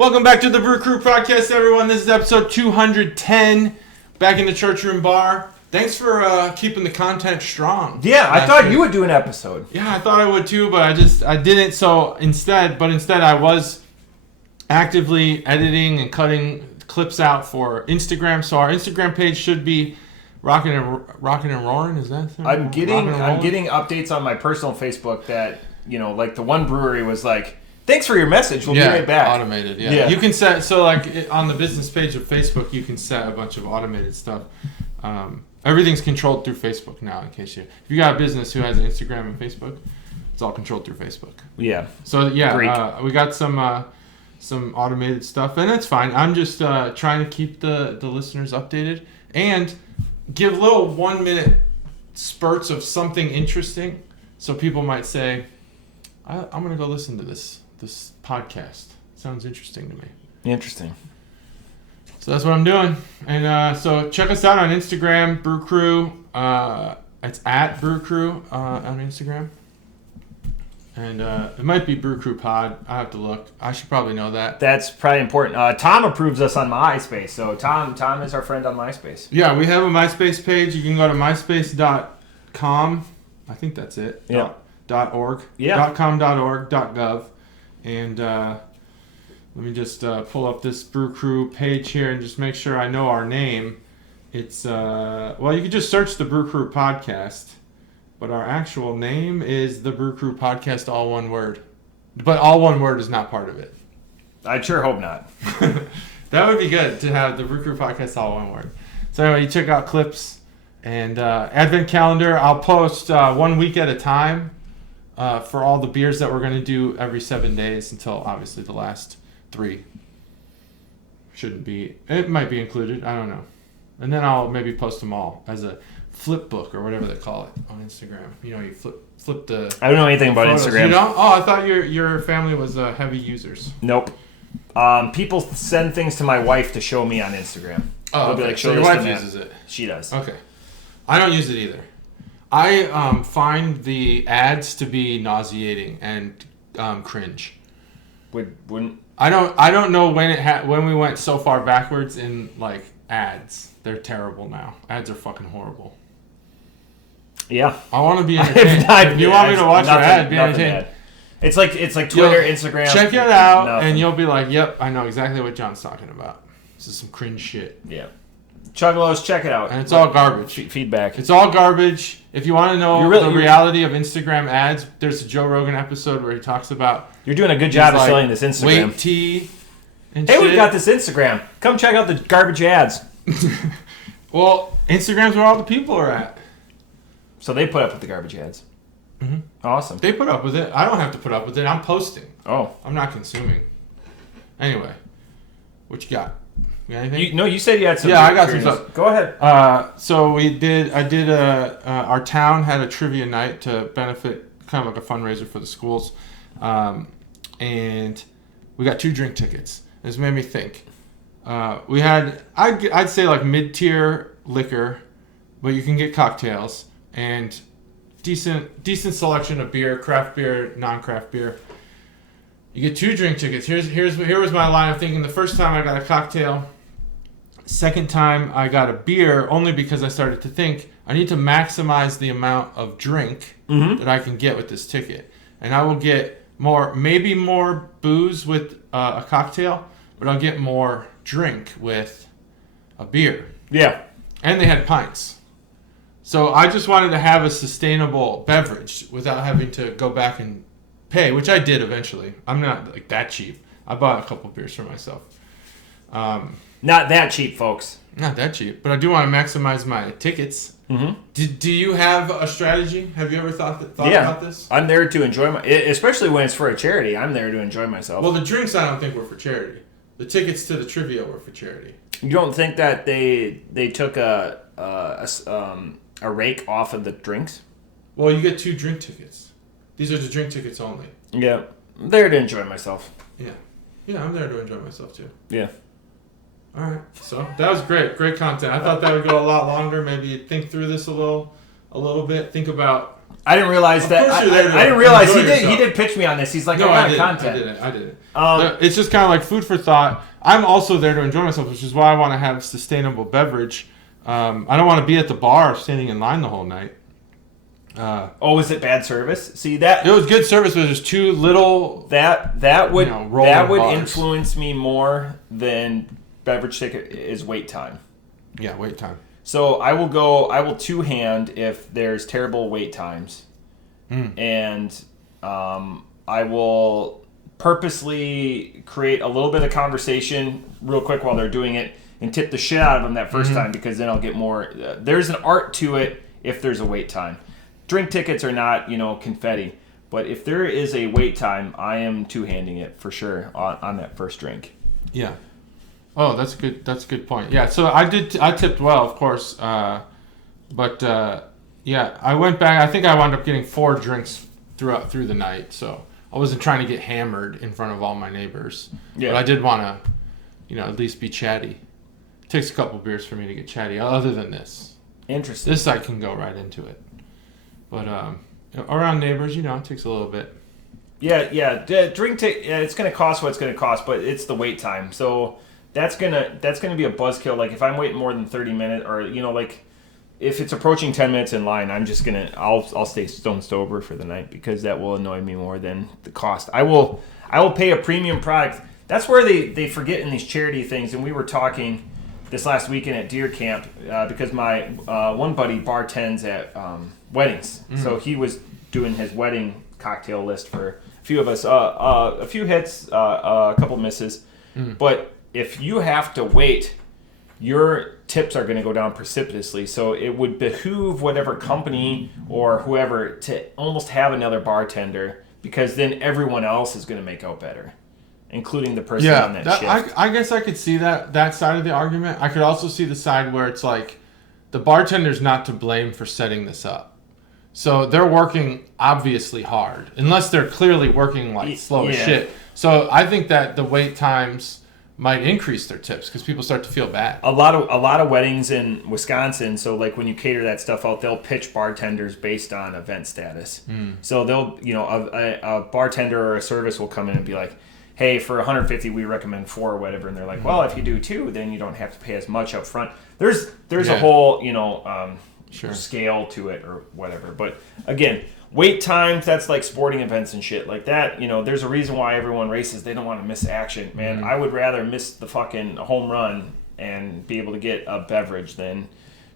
Welcome back to the Brew Crew podcast, everyone. This is episode 210, back in the church room bar. Thanks for keeping the content strong. Yeah, I thought you would do an episode. Yeah, I thought I would too, but I didn't. So instead I was actively editing and cutting clips out for Instagram. So our Instagram page should be rocking and roaring. Is that? I'm getting updates on my personal Facebook that like the one brewery was like, "Thanks for your message. We'll be right back." Automated. Yeah. You can set on the business page of Facebook, you can set a bunch of automated stuff. Everything's controlled through Facebook now. If you got a business who has an Instagram and Facebook, it's all controlled through Facebook. Yeah. So we got some automated stuff, and it's fine. I'm just trying to keep the listeners updated and give little 1 minute spurts of something interesting, so people might say, I'm gonna go listen to this podcast. Sounds interesting to me. Interesting. So that's what I'm doing. And so check us out on Instagram, Brew Crew. It's at Brew Crew on Instagram. And it might be Brew Crew Pod. I have to look. I should probably know that. That's probably important. Tom approves us on MySpace. So Tom is our friend on MySpace. Yeah, we have a MySpace page. You can go to myspace.com. I think that's it. Yeah. .org. Yeah. .com.org. .gov. And let me just pull up this Brew Crew page here and just make sure I know our name. It's, you can just search the Brew Crew podcast, but our actual name is the Brew Crew podcast, all one word. But all one word is not part of it. I sure hope not. That would be good to have the Brew Crew podcast, all one word. So anyway, you check out clips and advent calendar. I'll post 1 week at a time for all the beers that we're going to do every 7 days until obviously the last 3. It might be included. I don't know. And then I'll maybe post them all as a flip book or whatever they call it on Instagram. You flip the... I don't know anything about photos. Instagram. You don't? Oh, I thought your family was heavy users. Nope. People send things to my wife to show me on Instagram. Oh, They'll be okay. like, So your wife uses it? She does. Okay. I don't use it either. I find the ads to be nauseating and cringe. Wouldn't... I don't know when we went so far backwards in like ads. They're terrible now. Ads are fucking horrible. Yeah. I want to be entertained. If you want me to watch your ad, be entertained. It's like Twitter, Instagram. Check it out, and you'll be like, "Yep, I know exactly what John's talking about. This is some cringe shit." Yeah. Chuggalos, check it out. And it's all garbage. Feedback. It's all garbage. If you want to know the reality of Instagram ads, there's a Joe Rogan episode where he talks about... You're doing a good job of selling this Instagram. Wait tea and shit. Hey, we've got this Instagram. Come check out the garbage ads. Well, Instagram's where all the people are at. So they put up with the garbage ads. Mm-hmm. Awesome. They put up with it. I don't have to put up with it. I'm posting. Oh. I'm not consuming. Anyway, what you got? You got anything? You said you had some. Yeah, I got some stuff. Go ahead. So our town had a trivia night to benefit, kind of like a fundraiser for the schools. And we got 2 drink tickets. This made me think. We had, I'd say like mid-tier liquor, but you can get cocktails and decent selection of beer, craft beer, non-craft beer. You get 2 drink tickets. Here was my line of thinking. The first time I got a cocktail. Second time I got a beer, only because I started to think I need to maximize the amount of drink that I can get with this ticket. And I will get maybe more booze with a cocktail, but I'll get more drink with a beer. Yeah. And they had pints. So I just wanted to have a sustainable beverage without having to go back and pay, which I did eventually. I'm not like that cheap. I bought a couple beers for myself. Not that cheap, folks. Not that cheap, but I do want to maximize my tickets. Mm-hmm. Do you have a strategy? Have you ever thought about this? I'm there to enjoy especially when it's for a charity. I'm there to enjoy myself. Well, the drinks I don't think were for charity. The tickets to the trivia were for charity. You don't think that they took a rake off of the drinks? Well, you get 2 drink tickets. These are the drink tickets only. Yeah, I'm there to enjoy myself. Yeah, I'm there to enjoy myself too. Yeah. All right, so that was great content. I thought that would go a lot longer. Maybe think through this a little bit. Think about I didn't realize that. I didn't realize he did pitch me on this. He's like, no, I got content. I didn't. It's just kind of like food for thought. I'm also there to enjoy myself, which is why I want to have sustainable beverage. I don't want to be at the bar standing in line the whole night. Was it bad service? See that it was good service, but there's too little. That would bars. influence me more than beverage ticket is wait time. Yeah, wait time. So I will two-hand if there's terrible wait times, and I will purposely create a little bit of conversation real quick while they're doing it and tip the shit out of them that first time, because then I'll get more. There's an art to it if there's a wait time. Drink tickets are not, confetti, but if there is a wait time, I am two-handing it for sure on that first drink. Yeah. Oh, that's good. That's a good point. Yeah. So I tipped well, of course. But I went back. I think I wound up getting 4 drinks through the night. So I wasn't trying to get hammered in front of all my neighbors. Yeah. But I did want to, at least be chatty. It takes a couple beers for me to get chatty. Other than this. Interesting. This I can go right into it. But around neighbors, it takes a little bit. Yeah. It's going to cost what it's going to cost, but it's the wait time. So that's gonna be a buzzkill. Like if I'm waiting more than 30 minutes, or like if it's approaching 10 minutes in line, I'm just I'll stay stone sober for the night, because that will annoy me more than the cost. I will pay a premium product. That's where they forget in these charity things. And we were talking this last weekend at Deer Camp because my one buddy bartends at weddings, so he was doing his wedding cocktail list for a few of us. A few hits, a couple misses, but if you have to wait, your tips are going to go down precipitously. So it would behoove whatever company or whoever to almost have another bartender, because then everyone else is going to make out better, including the person on that shift. I guess I could see that side of the argument. I could also see the side where it's like the bartender's not to blame for setting this up. So they're working obviously hard, unless they're clearly working like slow as shit. So I think that the wait times might increase their tips because people start to feel bad. A lot of weddings in Wisconsin, so like when you cater that stuff out, they'll pitch bartenders based on event status. So they'll, a bartender or a service will come in and be like, hey, for $150 we recommend 4 or whatever, and they're like, well, if you do 2, then you don't have to pay as much up front. There's a whole scale to it or whatever. But again, wait times, that's like sporting events and shit like that. There's a reason why everyone races. They don't want to miss action, man. I would rather miss the fucking home run and be able to get a beverage than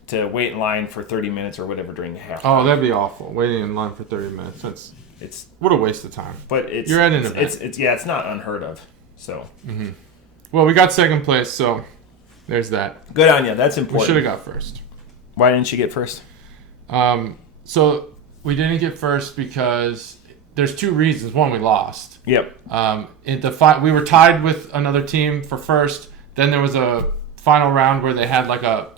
to wait in line for 30 minutes or whatever during the half. Oh, that'd be awful. Waiting in line for 30 minutes. It's what a waste of time. But you're at an event. It's not unheard of. So. Well, we got second place, so there's that. Good on you. That's important. We should have got first. Why didn't you get first? So we didn't get first because there's 2 reasons. One, we lost. Yep. We were tied with another team for first. Then there was a final round where they had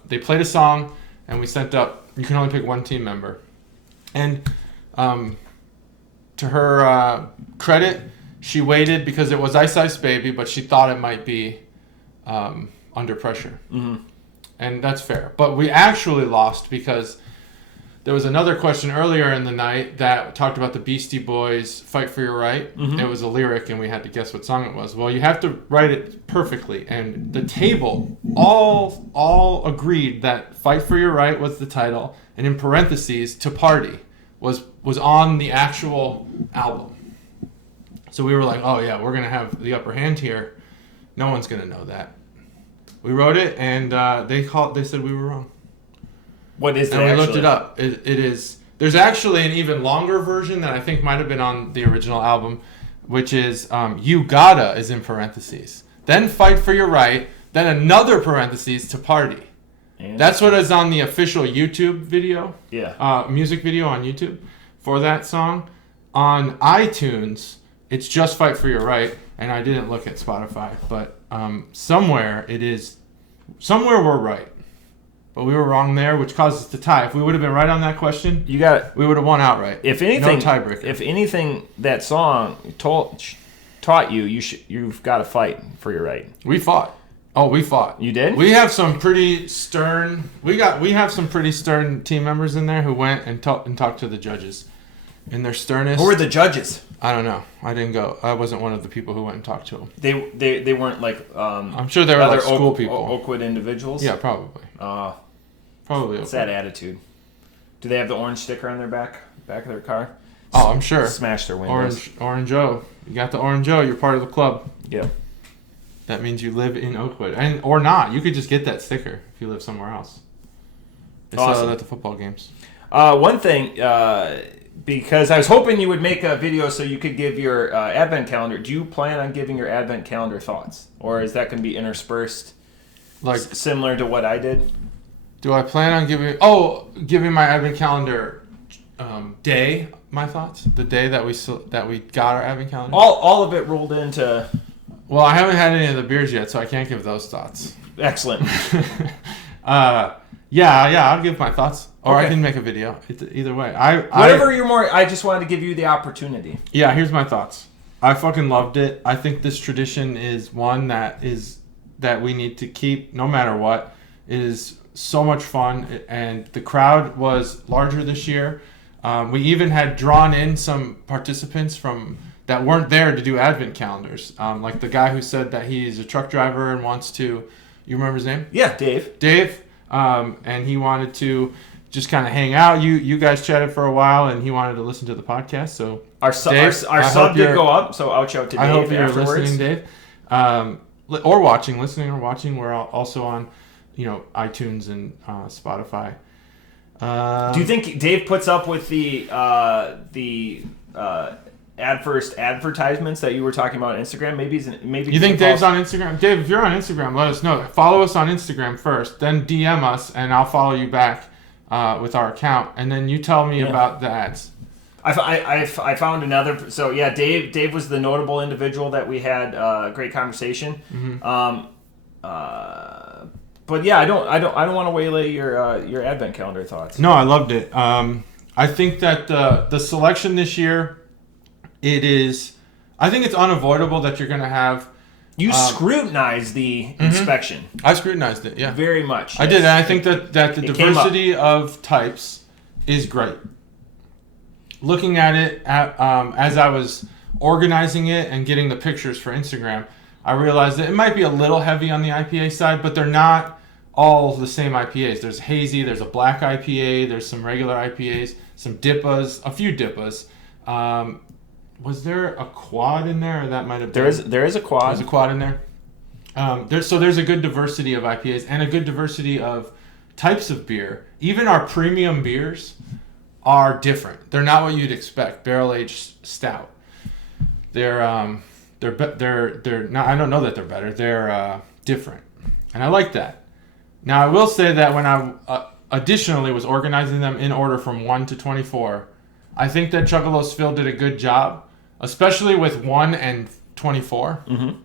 they played a song, and we sent up. You can only pick 1 team member, and to her credit, she waited because it was Ice Ice Baby, but she thought it might be Under Pressure, and that's fair. But we actually lost because there was another question earlier in the night that talked about the Beastie Boys' Fight for Your Right. It was a lyric, and we had to guess what song it was. Well, you have to write it perfectly, and the table all agreed that Fight for Your Right was the title, and in parentheses, To Party was on the actual album. So we were like, oh yeah, we're going to have the upper hand here. No one's going to know that. We wrote it, and they said we were wrong. What is it? And we looked it up. It is. There's actually an even longer version that I think might have been on the original album, which is You Gotta is in parentheses. Then Fight for Your Right. Then another parentheses To Party. That's what is on the official YouTube video. Yeah. Music video on YouTube for that song. On iTunes, it's just Fight for Your Right. And I didn't look at Spotify, but somewhere it is. Somewhere we're right. But we were wrong there, which caused us to tie. If we would have been right on that question, we would have won outright. If anything, no tiebreaker. If anything, that song taught you, you've got to fight for your right. We fought. Oh, we fought. You did? We have some pretty stern. We have some pretty stern team members in there who went and talked to the judges. In their sternness. Who were the judges? I don't know. I didn't go. I wasn't one of the people who went and talked to them. They weren't like. I'm sure they were like school people. Oakwood individuals. Yeah, probably. Probably. What's that attitude? Do they have the orange sticker on their back of their car? Oh, I'm sure. Smash their windows. Orange O. You got the Orange O. You're part of the club. Yeah. That means you live in Oakwood, or not. You could just get that sticker if you live somewhere else. They sell it at the football games. One thing, because I was hoping you would make a video so you could give your advent calendar. Do you plan on giving your advent calendar thoughts, or is that going to be interspersed, like similar to what I did? Do I plan on giving my advent calendar day my thoughts? The day that we got our advent calendar. All of it rolled into. Well, I haven't had any of the beers yet, so I can't give those thoughts. Excellent. Yeah, I'll give my thoughts, or okay. I can make a video. Either way, I just wanted to give you the opportunity. Yeah, here's my thoughts. I fucking loved it. I think this tradition is one that we need to keep no matter what. It is so much fun, and the crowd was larger this year. We even had drawn in some participants that weren't there to do advent calendars. Like the guy who said that he's a truck driver and wants to. You remember his name? Yeah, Dave. Dave. And he wanted to just kind of hang out. You guys chatted for a while, and he wanted to listen to the podcast. So our sub did go up. So out to Dave. I hope you're afterwards. listening, Dave, or watching. Listening or watching. We're also on, iTunes and Spotify. Do you think Dave puts up with the advertisements that you were talking about on Instagram? Maybe. You think Dave's on Instagram? Dave, if you're on Instagram, let us know. Follow us on Instagram first, then DM us, and I'll follow you back with our account, and then you tell me about the ads. I found another. So yeah, Dave was the notable individual that we had a great conversation. Mm-hmm. But yeah, I don't want to waylay your advent calendar thoughts. No, I loved it. I think that the selection this year. I think it's unavoidable that you're going to have... You scrutinized the inspection. I scrutinized it, yeah. Very much. I did, and I think that the diversity of types is great. Looking at it, as I was organizing it and getting the pictures for Instagram, I realized that it might be a little heavy on the IPA side, but they're not all the same IPAs. There's hazy, there's a black IPA, there's some regular IPAs, some DIPAs, a few DIPAs. Was there a quad in there, or that might have been? There is a quad. There's a quad in there. There's a good diversity of IPAs and a good diversity of types of beer. Even our premium beers are different. They're not what you'd expect. Barrel aged stout. They're not. I don't know that they're better. They're different, and I like that. Now I will say that when I additionally was organizing them in order from 1 to 24, I think that Chuggalos Phil did a good job. Especially with 1 and 24. Mm-hmm.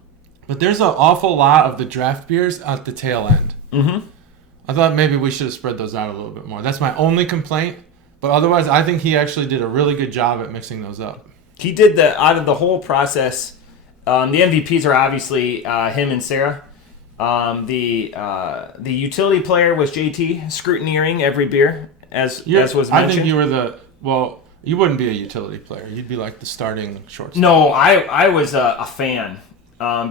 But there's an awful lot of the draft beers at the tail end. Mm-hmm. I thought maybe we should have spread those out a little bit more. That's my only complaint. But otherwise, I think he actually did a really good job at mixing those up. He did out of the whole process. The MVPs are obviously him and Sarah. The utility player was JT, scrutineering every beer, as was mentioned. I think you were you wouldn't be a utility player. You'd be like the starting shortstop. No, I was a fan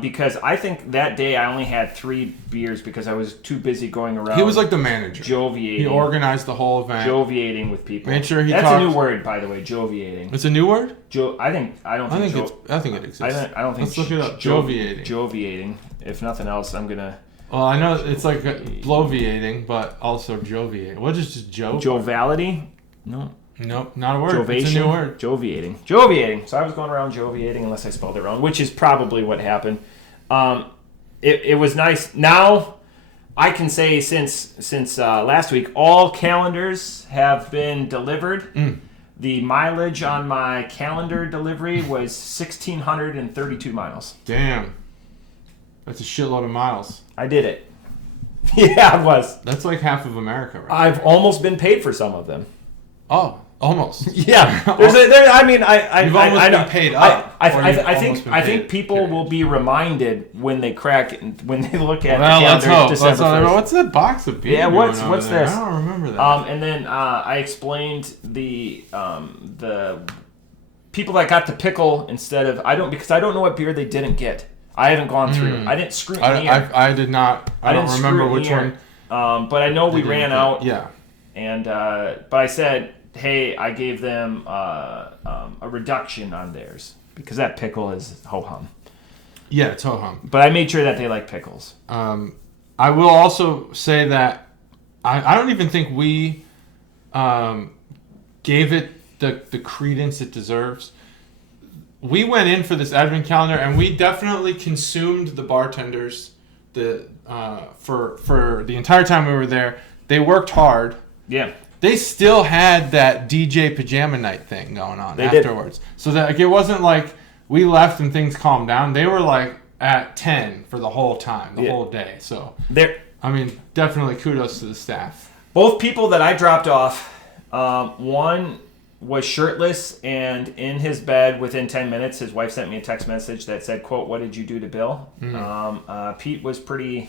because I think that day I only had 3 beers because I was too busy going around. He was like the manager. Joviating. He organized the whole event. Joviating with people. Made sure That's a new word, by the way, joviating. It's a new word? I think it exists. I don't think. Let's look it up. Joviating. Joviating. If nothing else, I'm gonna. Well, I know it's like bloviating, but also joviating. What is just joke? Jovality? No. Nope, not a word. Jovation? It's a new word. Joviating. So I was going around joviating unless I spelled it wrong, which is probably what happened. It was nice. Now, I can say since last week, all calendars have been delivered. Mm. The mileage on my calendar delivery was 1,632 miles. Damn. That's a shitload of miles. I did it. Yeah, I was. That's like half of America, right? I've almost been paid for some of them. Oh, Almost. Yeah. I mean, You've almost been paid up. I think people will be reminded when they crack it, when they look at the let's calendar. hope. December 1st. What's that box of beer? Yeah, what's this? I don't remember that. And then I explained the people that got the pickle instead of because I don't know what beer they didn't get. I haven't gone through. I didn't scrutiny. I did not. I don't remember which one. But I know we ran out. Yeah. And but I said, hey, I gave them a reduction on theirs because that pickle is ho hum. Yeah, it's ho hum. But I made sure that they like pickles. I will also say that I don't even think we gave it the credence it deserves. We went in for this advent calendar and we definitely consumed the bartenders for the entire time we were there. They worked hard. Yeah. They still had that DJ pajama night thing going on afterwards. So that it wasn't like we left and things calmed down. They were like at 10 for the whole time, the whole day. So definitely kudos to the staff. Both people that I dropped off, one was shirtless and in his bed within 10 minutes. His wife sent me a text message that said, quote, "What did you do to Bill?" Pete was pretty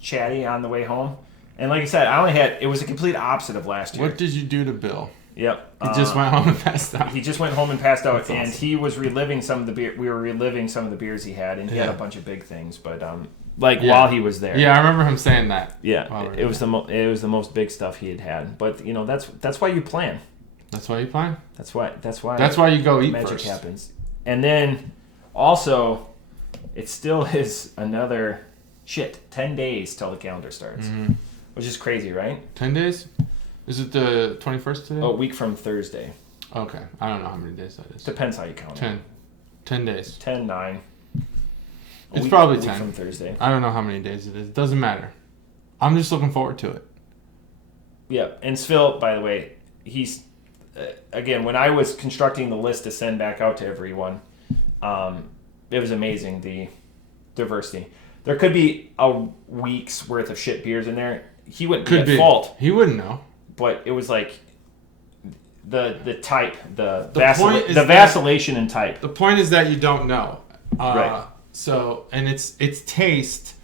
chatty on the way home. And like I said, it was a complete opposite of last year. What did you do to Bill? Yep. He just went home and passed out. He just went home and passed out. That's awesome. And he was reliving some of the beer. We were reliving some of the beers he had, and he had a bunch of big things. But while he was there. Yeah, I remember him saying that. Yeah, it was the most big stuff he had had. But that's why you plan. That's why you plan. That's why you go eat magic first. Happens. And then also, it still is another 10 days till the calendar starts. Mm-hmm. Which is crazy, right? 10 days? Is it the 21st today? Oh, a week from Thursday. Okay. I don't know how many days that is. Depends how you count 10. 10 days. 10, 9. It's probably 10. Week from Thursday. I don't know how many days it is. It doesn't matter. I'm just looking forward to it. Yep. And Svil, by the way, he's... again, when I was constructing the list to send back out to everyone, it was amazing, the diversity. There could be a week's worth of shit beers in there. He wouldn't be at fault. He wouldn't know. But it was like the type, the vacillation in type. The point is that you don't know. Right. So, and it's taste.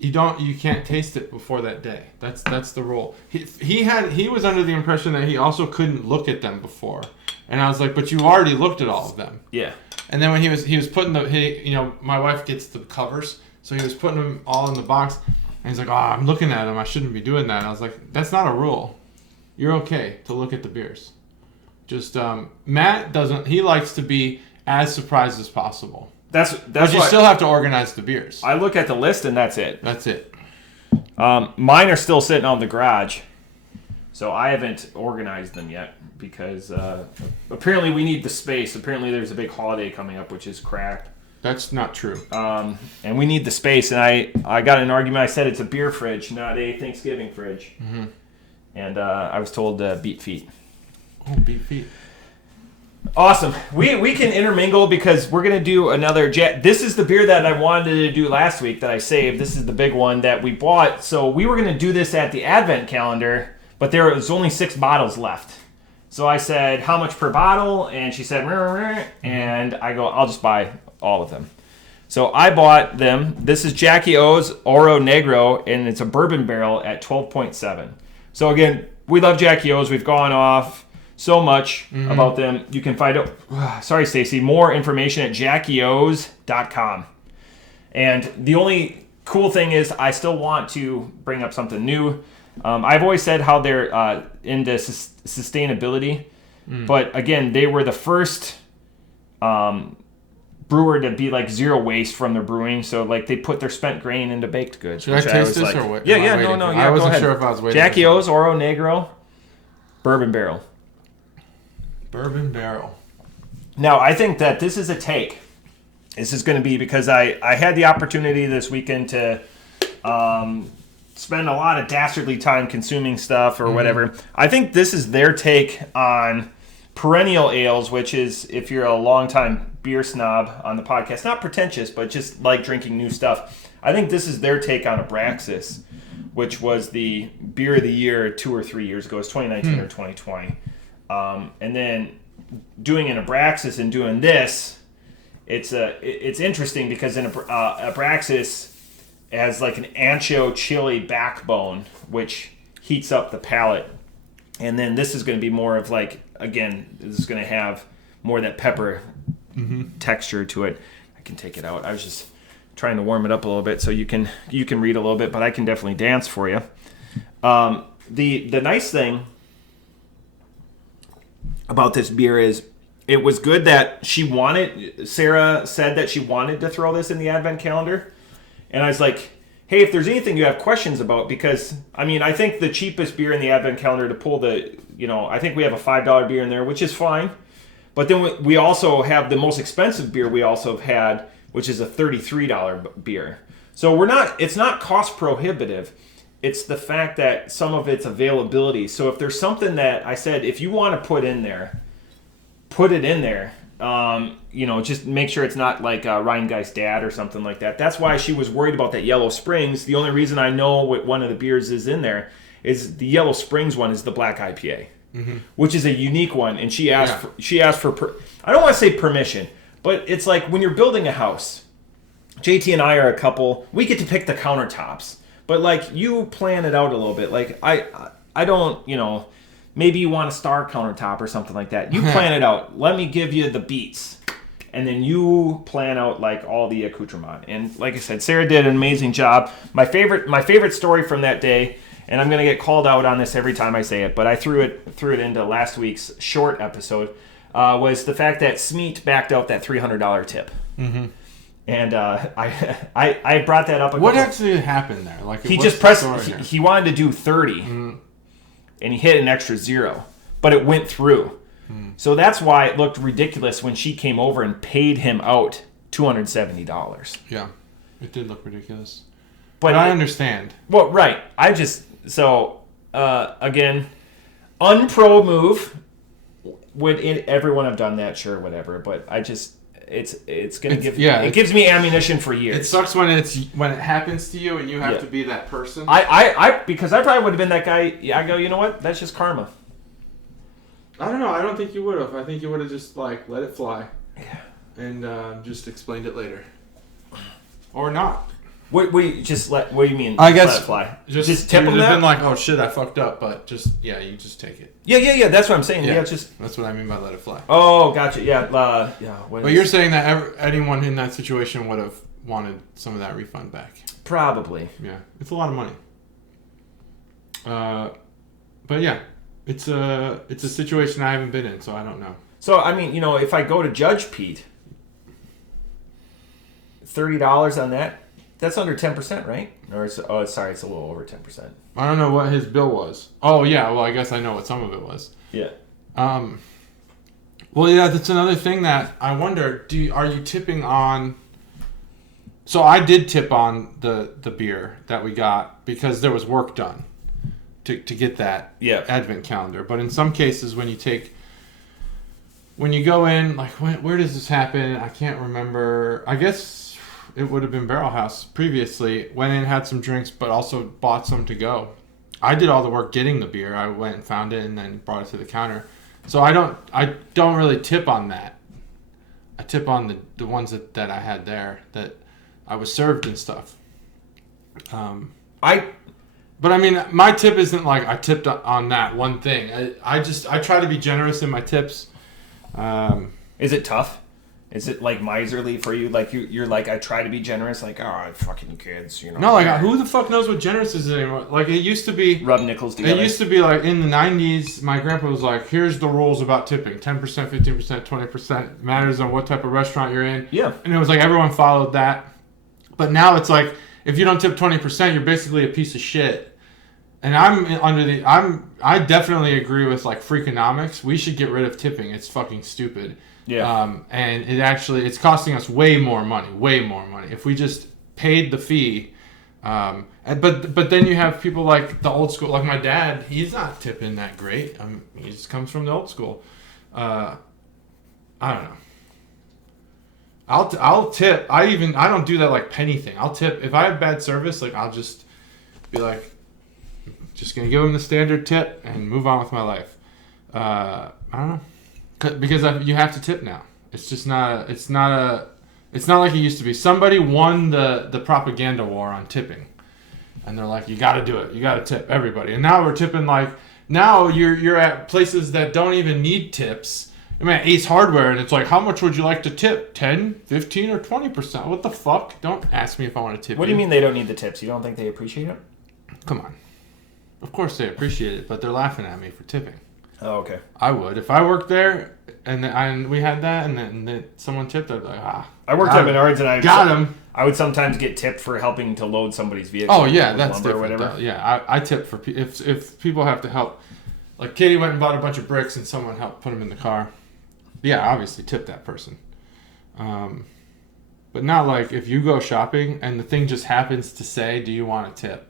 You can't taste it before that day. That's the rule. He was under the impression that he also couldn't look at them before. And I was like, but you already looked at all of them. Yeah. And then when he was putting my wife gets the covers, so he was putting them all in the box, and he's like, "Oh, I'm looking at them. I shouldn't be doing that." And I was like, "That's not a rule. You're okay to look at the beers. Just Matt doesn't. He likes to be as surprised as possible. But you still have to organize the beers. I look at the list and that's it. That's it. Mine are still sitting out in the garage, so I haven't organized them yet because apparently we need the space. Apparently there's a big holiday coming up, which is crap. That's not true. And we need the space. And I got in an argument. I said it's a beer fridge, not a Thanksgiving fridge. Mm-hmm. And I was told beat feet. Oh, beat feet. Awesome. We can intermingle because we're going to do another This is the beer that I wanted to do last week that I saved. This is the big one that we bought. So we were going to do this at the Advent calendar, but there was only 6 bottles left. So I said, how much per bottle? And she said, and I go, I'll just buy all of them. So I bought them. This is Jackie O's Oro Negro, and it's a bourbon barrel at 12.7. So again, we love Jackie O's. We've gone off so much about them. You can find out, sorry, Stacy, more information at JackieO's.com. And the only cool thing is I still want to bring up something new. I've always said how they're into sustainability. But again, they were the first brewer to be like zero waste from their brewing. So like they put their spent grain into baked goods. Should I taste this or what? Yeah, no. I wasn't sure if I was waiting. Jackie O's Oro Negro, bourbon barrel. Bourbon barrel. Now, I think that this is a take. This is going to be because I had the opportunity this weekend to spend a lot of dastardly time consuming stuff or whatever. I think this is their take on perennial ales, which is, if you're a longtime beer snob on the podcast, not pretentious, but just like drinking new stuff. I think this is their take on Abraxas, which was the beer of the year 2 or 3 years ago. It was 2019 or 2020. And then doing an Abraxas and doing this, it's interesting because in Abraxas has like an ancho chili backbone, which heats up the palate. And then this is going to be more of like, again, this is going to have more of that pepper texture to it. I can take it out. I was just trying to warm it up a little bit so you can read a little bit, but I can definitely dance for you. The nice thing about this beer is it was good that Sarah said that she wanted to throw this in the advent calendar. And I was like, hey, if there's anything you have questions about, because, I mean, I think the cheapest beer in the advent calendar to pull I think we have a $5 beer in there, which is fine. But then we also have the most expensive beer we also have had, which is a $33 beer. So it's not cost prohibitive. It's the fact that some of its availability. So if there's something that I said, if you want to put in there, put it in there. Just make sure it's not like Rheingeist Dad or something like that. That's why she was worried about that Yellow Springs. The only reason I know what one of the beers is in there is the Yellow Springs one is the Black IPA, which is a unique one. And she asked for I don't want to say permission, but it's like when you're building a house, JT and I are a couple. We get to pick the countertops, but like you plan it out a little bit. Like I don't, maybe you want a star countertop or something like that. You plan it out. Let me give you the beats. And then you plan out like all the accoutrement. And like I said, Sarah did an amazing job. My favorite story from that day, and I'm gonna get called out on this every time I say it, but I threw it into last week's short episode, was the fact that Smeat backed out that $300 tip. Mm-hmm. And I brought that up. What actually happened there? Like he just pressed. He wanted to do 30. Mm-hmm. And he hit an extra 0, but it went through. So that's why it looked ridiculous when she came over and paid him out $270. Yeah, it did look ridiculous. But I understand. Well, right. Again, unpro move. Would everyone have done that? Sure, whatever. But it's gonna it gives me ammunition for years. It sucks when it happens to you and you have to be that person. Because I probably would have been that guy. I go, you know what? That's just karma. I don't know. I don't think you would have. I think you would have just like let it fly, and just explained it later, or not. What do you mean? I guess let it fly. Just tip them. Been like, oh shit, I fucked up, but you just take it. Yeah. That's what I'm saying. Yeah, that's what I mean by let it fly. Oh, gotcha. Yeah, But you're saying that anyone in that situation would have wanted some of that refund back. Probably. Yeah, it's a lot of money. But yeah, it's a situation I haven't been in, so I don't know. So I mean, if I go to Judge Pete, $30 on that. That's under 10%, right? Or it's a little over 10%. I don't know what his bill was. Oh yeah, well I guess I know what some of it was. Yeah. Well, yeah, that's another thing that I wonder. Are you tipping on? So I did tip on the beer that we got because there was work done to get that advent calendar. But in some cases, when you go in, like where does this happen? I can't remember. I guess it would have been Barrel House previously. Went in, had some drinks, but also bought some to go. I did all the work getting the beer. I went and found it and then brought it to the counter. So I don't really tip on that. I tip on the ones that I had there that I was served and stuff. But I mean, my tip isn't like I tipped on that one thing. I try to be generous in my tips. Is it tough? Is it like miserly for you? Like you're like, I try to be generous. Like, oh, fucking kids, No, like who the fuck knows what generous is anymore? Like it used to be. Rub nickels together. It used to be like in the 90s, my grandpa was like, here's the rules about tipping. 10%, 15%, 20%. Matters on what type of restaurant you're in. Yeah. And it was like everyone followed that. But now it's like, if you don't tip 20%, you're basically a piece of shit. And I definitely agree with like Freakonomics. We should get rid of tipping. It's fucking stupid. Yeah. And it's costing us way more money. If we just paid the fee, but then you have people like the old school, like my dad. He's not tipping that great. He just comes from the old school. I don't know. I'll tip. I don't do that like penny thing. I'll tip if I have bad service. Like I'll just be like, just gonna give him the standard tip and move on with my life. I don't know. Because you have to tip now. It's just not. It's not like it used to be. Somebody won the propaganda war on tipping, and they're like, you got to do it. You got to tip everybody. And now we're tipping like now you're at places that don't even need tips. I mean, Ace Hardware, and it's like, how much would you like to tip? 10, 15, or 20%? What the fuck? Don't ask me if I want to tip. What do you mean they don't need the tips? You don't think they appreciate it? Come on. Of course they appreciate it, but they're laughing at me for tipping. Oh, okay. I would. If I worked there and we had that and then someone tipped, I'd be like, I worked at Menards and I got him. I would sometimes get tipped for helping to load somebody's vehicle. Oh, yeah, that's different. Or whatever. Yeah, I tip for if people have to help. Like Katie went and bought a bunch of bricks and someone helped put them in the car. Yeah, obviously tip that person. But not like if you go shopping and the thing just happens to say, do you want a tip?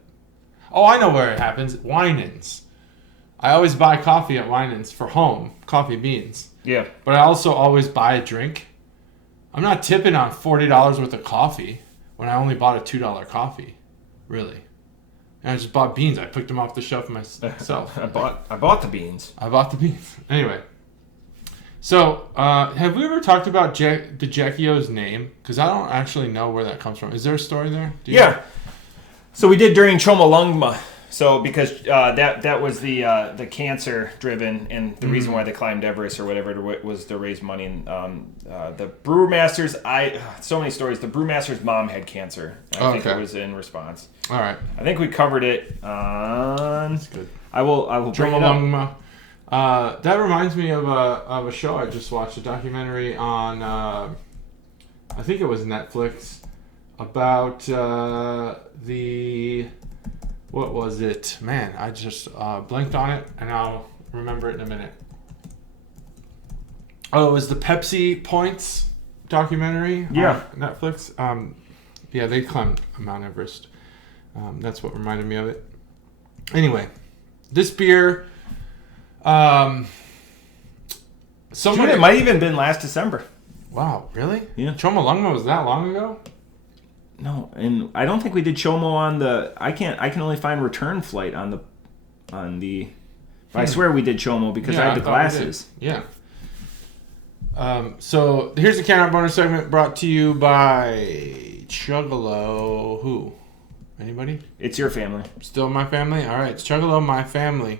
Oh, I know where it happens. Winans. I always buy coffee at Winans for home. Coffee beans. Yeah. But I also always buy a drink. I'm not tipping on $40 worth of coffee when I only bought a $2 coffee. Really. And I just bought beans. I picked them off the shelf myself. I bought the beans. I bought the beans. Anyway. So, have we ever talked about the Jackie-O's name? Because I don't actually know where that comes from. Is there a story there? Yeah. So we did during Chomolungma. So because that was the cancer driven, and the reason why they climbed Everest or whatever was to raise money. And the brewmasters, so many stories. The brewmaster's mom had cancer. I think it was in response. All right. I think we covered it on. That's good. I will bring it up. That reminds me of a show I just watched, a documentary on, I think it was Netflix, about what was it? Man, I just blanked on it, and I'll remember it in a minute. Oh, it was the Pepsi Points documentary on Netflix. Yeah, they climbed Mount Everest. That's what reminded me of it. Anyway, this beer... Dude, it might even been last December. Wow, really? Yeah. Chomolungma was that long ago? No, and I don't think we did Chomo on the. I can only find Return Flight on the. I swear we did Chomo because I had the glasses. Yeah. So here's the can art bonus segment brought to you by Chuggalo. Who? Anybody? It's your family. Still my family. All right, it's Chuggalo, my family.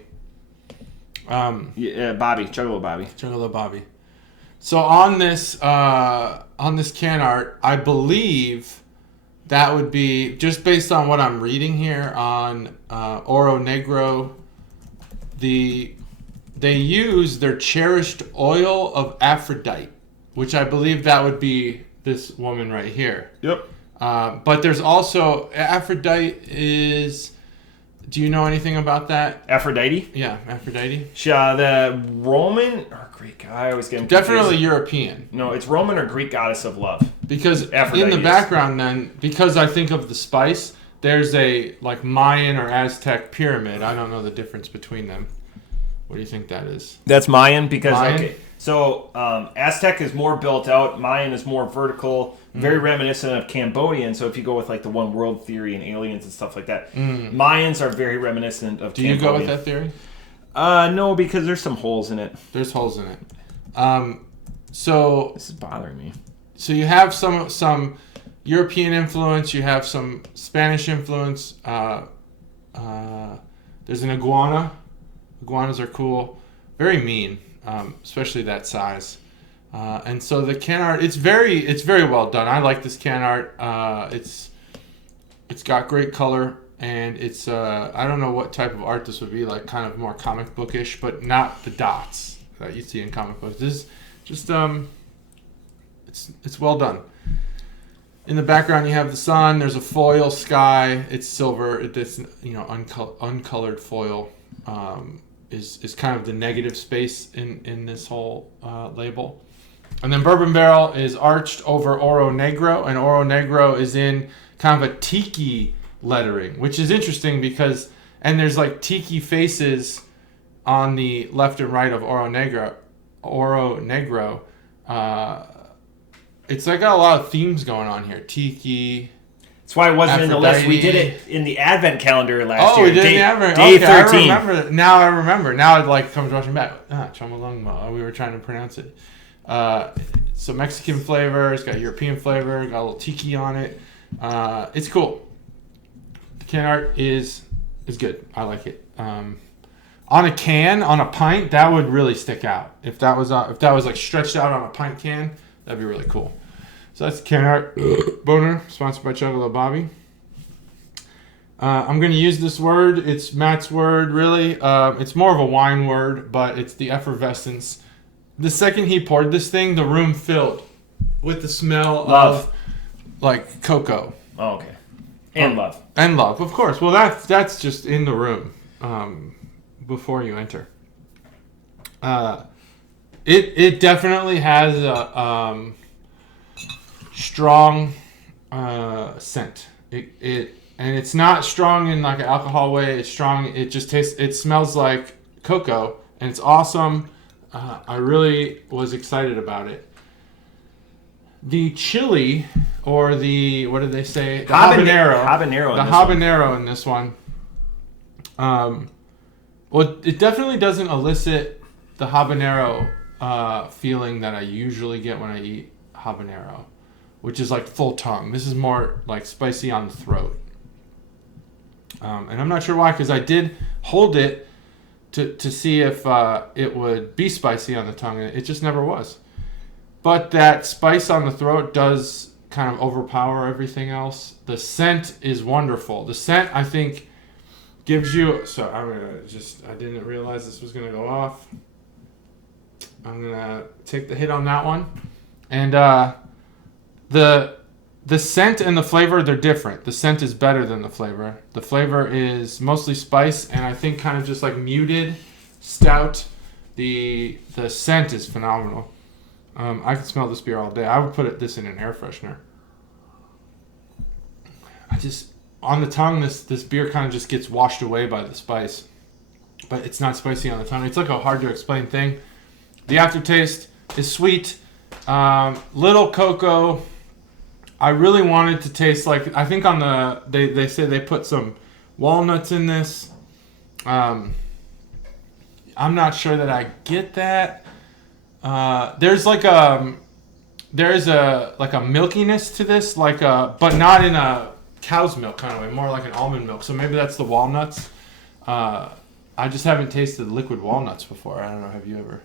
Bobby, Chuggalo Bobby. So on this can art, I believe that would be, just based on what I'm reading here on Oro Negro, they use their cherished oil of Aphrodite, which I believe that would be this woman right here. Yep. But there's also, Aphrodite is... Do you know anything about that? Aphrodite? Yeah, Aphrodite. The Roman or Greek? I always get them definitely European. No, it's Roman or Greek goddess of love. Because Aphrodite in the background, then, because I think of the spice, there's a like Mayan or Aztec pyramid. I don't know the difference between them. What do you think that is? That's Mayan because okay. So Aztec is more built out. Mayan is more vertical. Very reminiscent of Cambodian. So if you go with like the one world theory and aliens and stuff like that, Mayans are very reminiscent of Cambodian. Do you go with that theory? No, because there's some holes in it. There's holes in it. So this is bothering me. So you have some European influence. You have some Spanish influence. There's an iguana. Iguanas are cool. Very mean, especially that size. And so the can art, it's very well done. I like this can art. It's got great color, and it's I don't know what type of art this would be, like kind of more comic bookish, but not the dots that you see in comic books. This is just it's well done. In the background, you have the sun. There's a foil sky. It's silver. It's uncolored foil. Is kind of the negative space in this whole label. And then Bourbon Barrel is arched over Oro Negro, and Oro Negro is in kind of a tiki lettering, which is interesting because, and there's like tiki faces on the left and right of Oro Negro. It's like got a lot of themes going on here. Tiki. That's why it wasn't in the list. We did it in the Advent calendar last year. Oh, we did in the Advent. Day Okay, 13. I remember. Now I remember. Now it like comes rushing back. Chomalongmo. We were trying to pronounce it. So Mexican flavor. It's got European flavor. Got a little tiki on it. It's cool. The can art is good. I like it. On a can, on a pint, that would really stick out. If that was like stretched out on a pint can, that'd be really cool. So that's can art boner, sponsored by Chuggalo Bobby. I'm going to use this word. It's Matt's word, really. It's more of a wine word, but it's the effervescence. The second he poured this thing, the room filled with the smell of like cocoa. Oh, okay. And love. And love, of course. Well, that's just in the room before you enter. It definitely has a strong scent. And it's not strong in like an alcohol way. It's strong. It just tastes. It smells like cocoa, and it's awesome. I really was excited about it. The chili, or the what did they say? The habanero. Habanero in this one. Well, it definitely doesn't elicit the habanero feeling that I usually get when I eat habanero, which is like full tongue. This is more like spicy on the throat. And I'm not sure why, because I did hold it to see if it would be spicy on the tongue, and it just never was. But that spice on the throat does kind of overpower everything else. The scent is wonderful. The scent, I think, gives you... So I'm going to I didn't realize this was going to go off. I'm going to take the hit on that one. And the scent and the flavor, they're different. The scent is better than the flavor. The flavor is mostly spice, and I think kind of just like muted, stout. The scent is phenomenal. I could smell this beer all day. I would put this in an air freshener. On the tongue, this beer kind of just gets washed away by the spice. But it's not spicy on the tongue. It's like a hard to explain thing. The aftertaste is sweet. Little cocoa. I really wanted to taste like, I think on they say they put some walnuts in this. I'm not sure that I get that. There's like a milkiness to this, but not in a cow's milk kind of way, more like an almond milk. So maybe that's the walnuts. I just haven't tasted liquid walnuts before. I don't know. Have you ever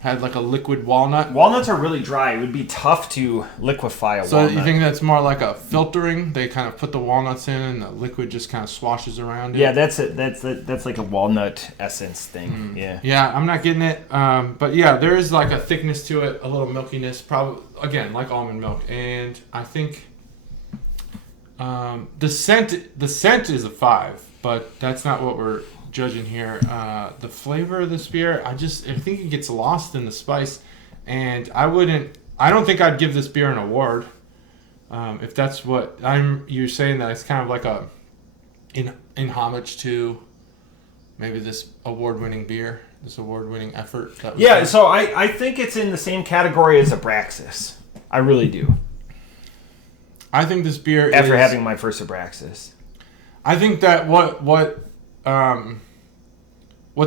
had like a liquid walnut? Walnuts are really dry. It would be tough to liquefy a walnut. So you think that's more like a filtering? They kind of put the walnuts in and the liquid just kind of swashes around it? Yeah, that's it. That's like a walnut essence thing. Yeah. Yeah, I'm not getting it. But yeah, there is like a thickness to it, a little milkiness, probably, again, like almond milk. And I think the scent is a 5, but that's not what we're judging here. The flavor of this beer, I think it gets lost in the spice, and I don't think I'd give this beer an award. If that's what you're saying, that it's kind of like in homage to maybe this award-winning beer, this award-winning effort. So I think it's in the same category as Abraxas. I really do. I think this beer after having my first Abraxas. I think that what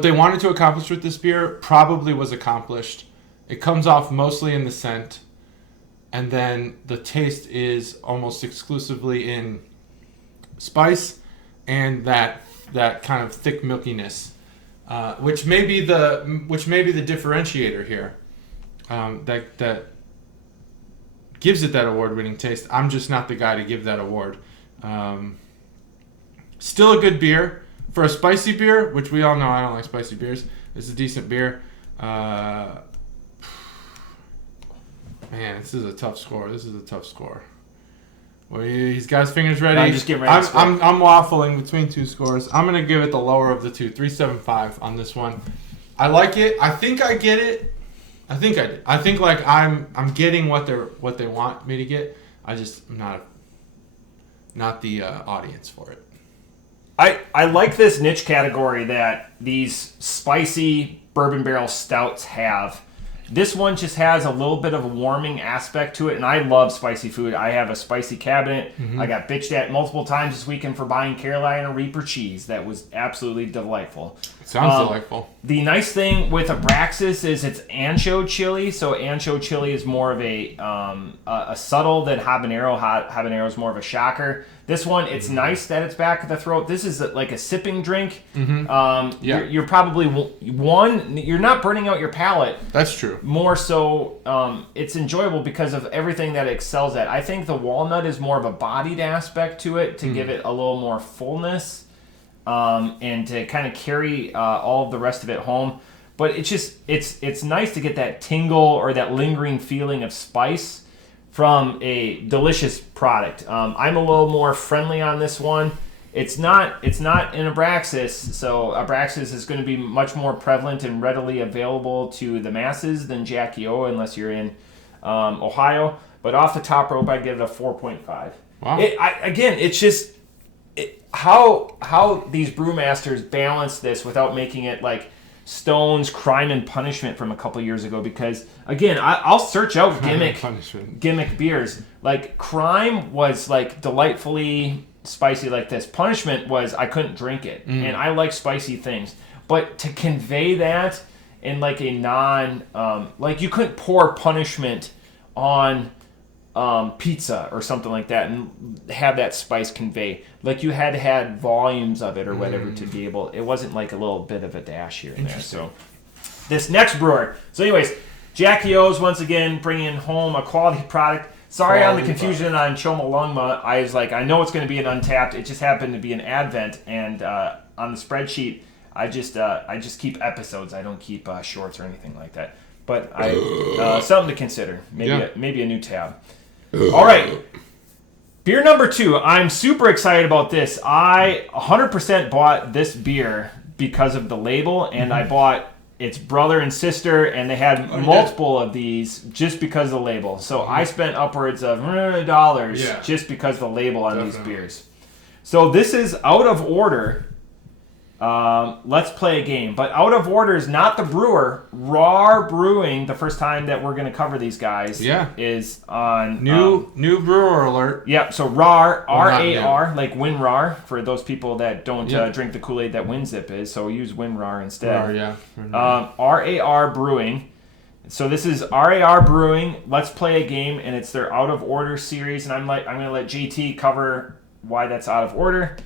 they wanted to accomplish with this beer probably was accomplished. It comes off mostly in the scent, and then the taste is almost exclusively in spice and that kind of thick milkiness, which may be the differentiator here. That gives it that award-winning taste. I'm just not the guy to give that award. Still a good beer. For a spicy beer, which we all know I don't like spicy beers, it's a decent beer. Man, this is a tough score. Well, he's got his fingers ready. I'm just getting ready. I'm waffling between two scores. I'm gonna give it the lower of the two, 3.75 on this one. I like it. I think I get it. I think I did. I think like I'm getting what they want me to get. I just am not the audience for it. I like this niche category that these spicy bourbon barrel stouts have. This one just has a little bit of a warming aspect to it, and I love spicy food. I have a spicy cabinet. I got bitched at multiple times this weekend for buying Carolina Reaper cheese. That was absolutely delightful. Sounds delightful. The nice thing with Abraxas is it's ancho chili, so ancho chili is more of a subtle than habanero. Habanero is more of a shocker. This one, it's nice that it's back at the throat. This is like a sipping drink. You're probably you're not burning out your palate. That's true. More so, it's enjoyable because of everything that it excels at. I think the walnut is more of a bodied aspect to it to give it a little more fullness. And to kind of carry all of the rest of it home. But it's nice to get that tingle or that lingering feeling of spice from a delicious product. I'm a little more friendly on this one. It's not an Abraxas, so Abraxas is going to be much more prevalent and readily available to the masses than Jackie O, unless you're in Ohio. But off the top rope, I give it a 4.5. Wow. It's just... How these brewmasters balance this without making it like Stone's Crime and Punishment from a couple years ago, because again I'll search out gimmick beers. Like Crime was like delightfully spicy like this. Punishment was I couldn't drink it, and I like spicy things, but to convey that in like a non like you couldn't pour Punishment on pizza or something like that and have that spice convey. Like you had to have volumes of it or whatever to be able. It wasn't like a little bit of a dash here and there. So this next brewer. So anyways, Jackie O's once again bringing home a quality product. Sorry on the confusion on Chomalungma. I was like, I know it's going to be an Untapped. It just happened to be an Advent, and on the spreadsheet, I just keep episodes. I don't keep shorts or anything like that. But something to consider. Maybe a new tab. All right. Beer number 2. I'm super excited about this. I 100% bought this beer because of the label, and I bought its brother and sister, and they had multiple of these just because of the label. So I spent upwards of $100 just because of the label on these beers. So this is Out of Order. Let's play a game. But Out of Order is not the brewer. Rar Brewing, the first time that we're going to cover these guys, is on... New brewer alert. Yep, so Rar, R-A-R, like WinRAR, for those people that don't drink the Kool-Aid that WinZip is, so use WinRAR instead. R-A-R Brewing. So this is RAR Brewing. Let's play a game, and it's their Out of Order series, and I'm going to let JT cover why that's out of order.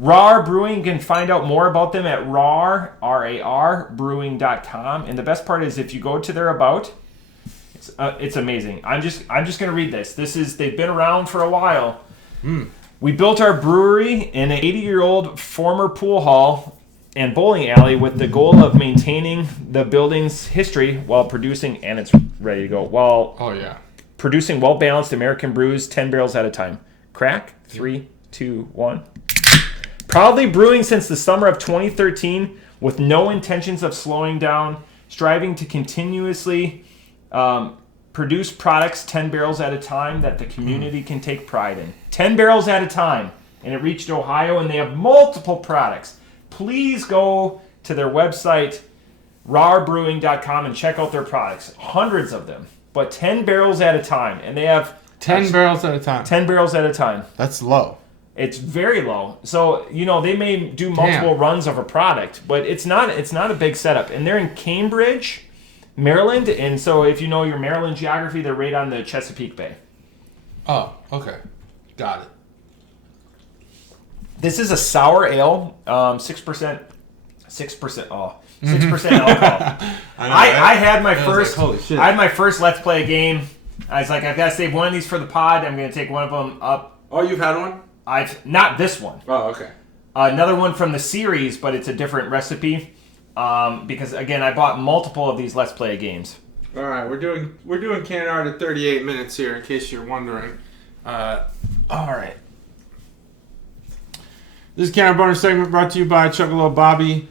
Rar Brewing, you can find out more about them at R-A-R, brewing.com. And the best part is if you go to their about, it's amazing. I'm just going to read this. They've been around for a while. We built our brewery in an 80-year-old former pool hall and bowling alley with the goal of maintaining the building's history while producing, and it's ready to go, producing well-balanced American brews 10 barrels at a time. Crack, 3, 2, 1. Proudly brewing since the summer of 2013 with no intentions of slowing down, striving to continuously produce products 10 barrels at a time that the community can take pride in. 10 barrels at a time. And it reached Ohio, and they have multiple products. Please go to their website, rarbrewing.com, and check out their products. Hundreds of them, but 10 barrels at a time. And they have... 10 barrels at a time. 10 barrels at a time. That's low. It's very low. So, they may do multiple runs of a product, but it's not a big setup. And they're in Cambridge, Maryland. And so if you know your Maryland geography, they're right on the Chesapeake Bay. Oh, okay. Got it. This is a sour ale, 6%. 6%. Oh, 6% alcohol. I had my first. Holy shit. I had my first Let's Play a game. I was like, I've got to save one of these for the pod. I'm going to take one of them up. Oh, you've had one? Not this one. Oh, okay. Another one from the series, but it's a different recipe. Because again, I bought multiple of these Let's Play games. All right, we're doing can art at 38 minutes here, in case you're wondering. All right. This is Can Art bonus segment brought to you by Chuggalo Bobby.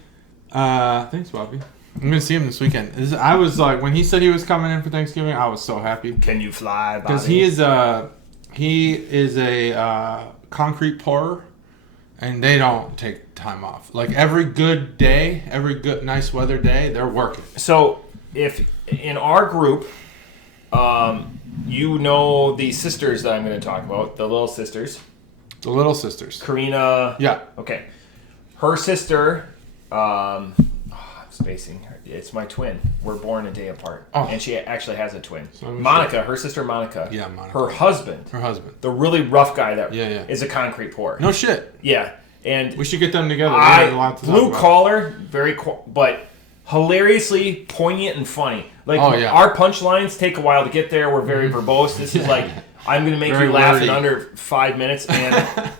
Thanks, Bobby. I'm gonna see him this weekend. I was like, when he said he was coming in for Thanksgiving, I was so happy. Can you fly, Bobby? Because he is a concrete pourer, and they don't take time off. Like every good day, every good nice weather day, they're working. So if in our group, you know the sisters that I'm going to talk about, the little sisters. The little sisters. Karina. Yeah. Okay. Her sister, I'm spacing. It's my twin. We're born a day apart. Oh. And she actually has a twin. So Monica, her sister Monica. Yeah, Monica. Her husband. The really rough guy that is a concrete pourer. No shit. Yeah. And we should get them together. Blue collar, but hilariously poignant and funny. Like, our punchlines take a while to get there. We're very verbose. This is like, I'm going to make you laugh in under 5 minutes, and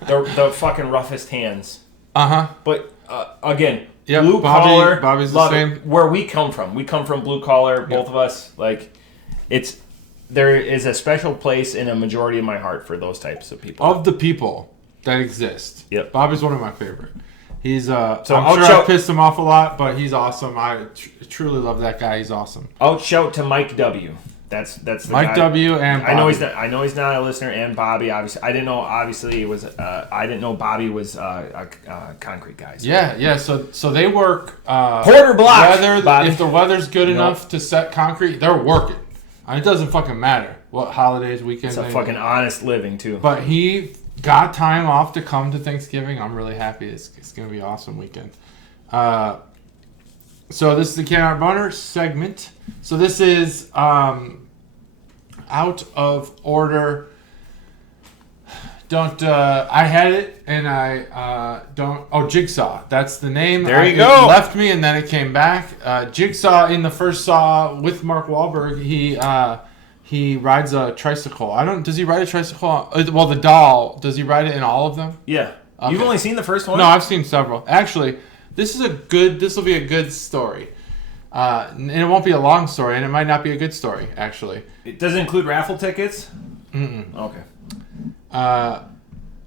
the fucking roughest hands. Uh-huh. But, again, blue collar. Bobby's the same. Where we come from. We come from blue collar, both of us. Like, there is a special place in a majority of my heart for those types of people. Of the people that exist. Yep. Bobby's one of my favorite. He's I'm sure I've pissed him off a lot, but he's awesome. I truly love that guy. He's awesome. Out shout to Mike W. That's the Mike guy. W. and Bobby. I know he's not a listener, and Bobby obviously. I didn't know. Obviously, it was. I didn't know Bobby was a concrete guy. So. Yeah. So they work. Porter block. If the weather's good enough to set concrete, they're working. It doesn't fucking matter what holidays, weekends. It's a fucking honest living too. But he got time off to come to Thanksgiving. I'm really happy. It's going to be an awesome weekend. So this is the Can Art Boner segment. So this is out of order. I had it and I don't. Oh, Jigsaw. That's the name. There you go. It left me and then it came back. Jigsaw in the first Saw with Mark Wahlberg. He rides a tricycle. Does he ride a tricycle? Well, the doll, does he ride it in all of them? Yeah. Okay. You've only seen the first one? No, I've seen several. Actually, this will be a good story. And it won't be a long story, and it might not be a good story, actually. It doesn't include raffle tickets? Mm-mm. Okay.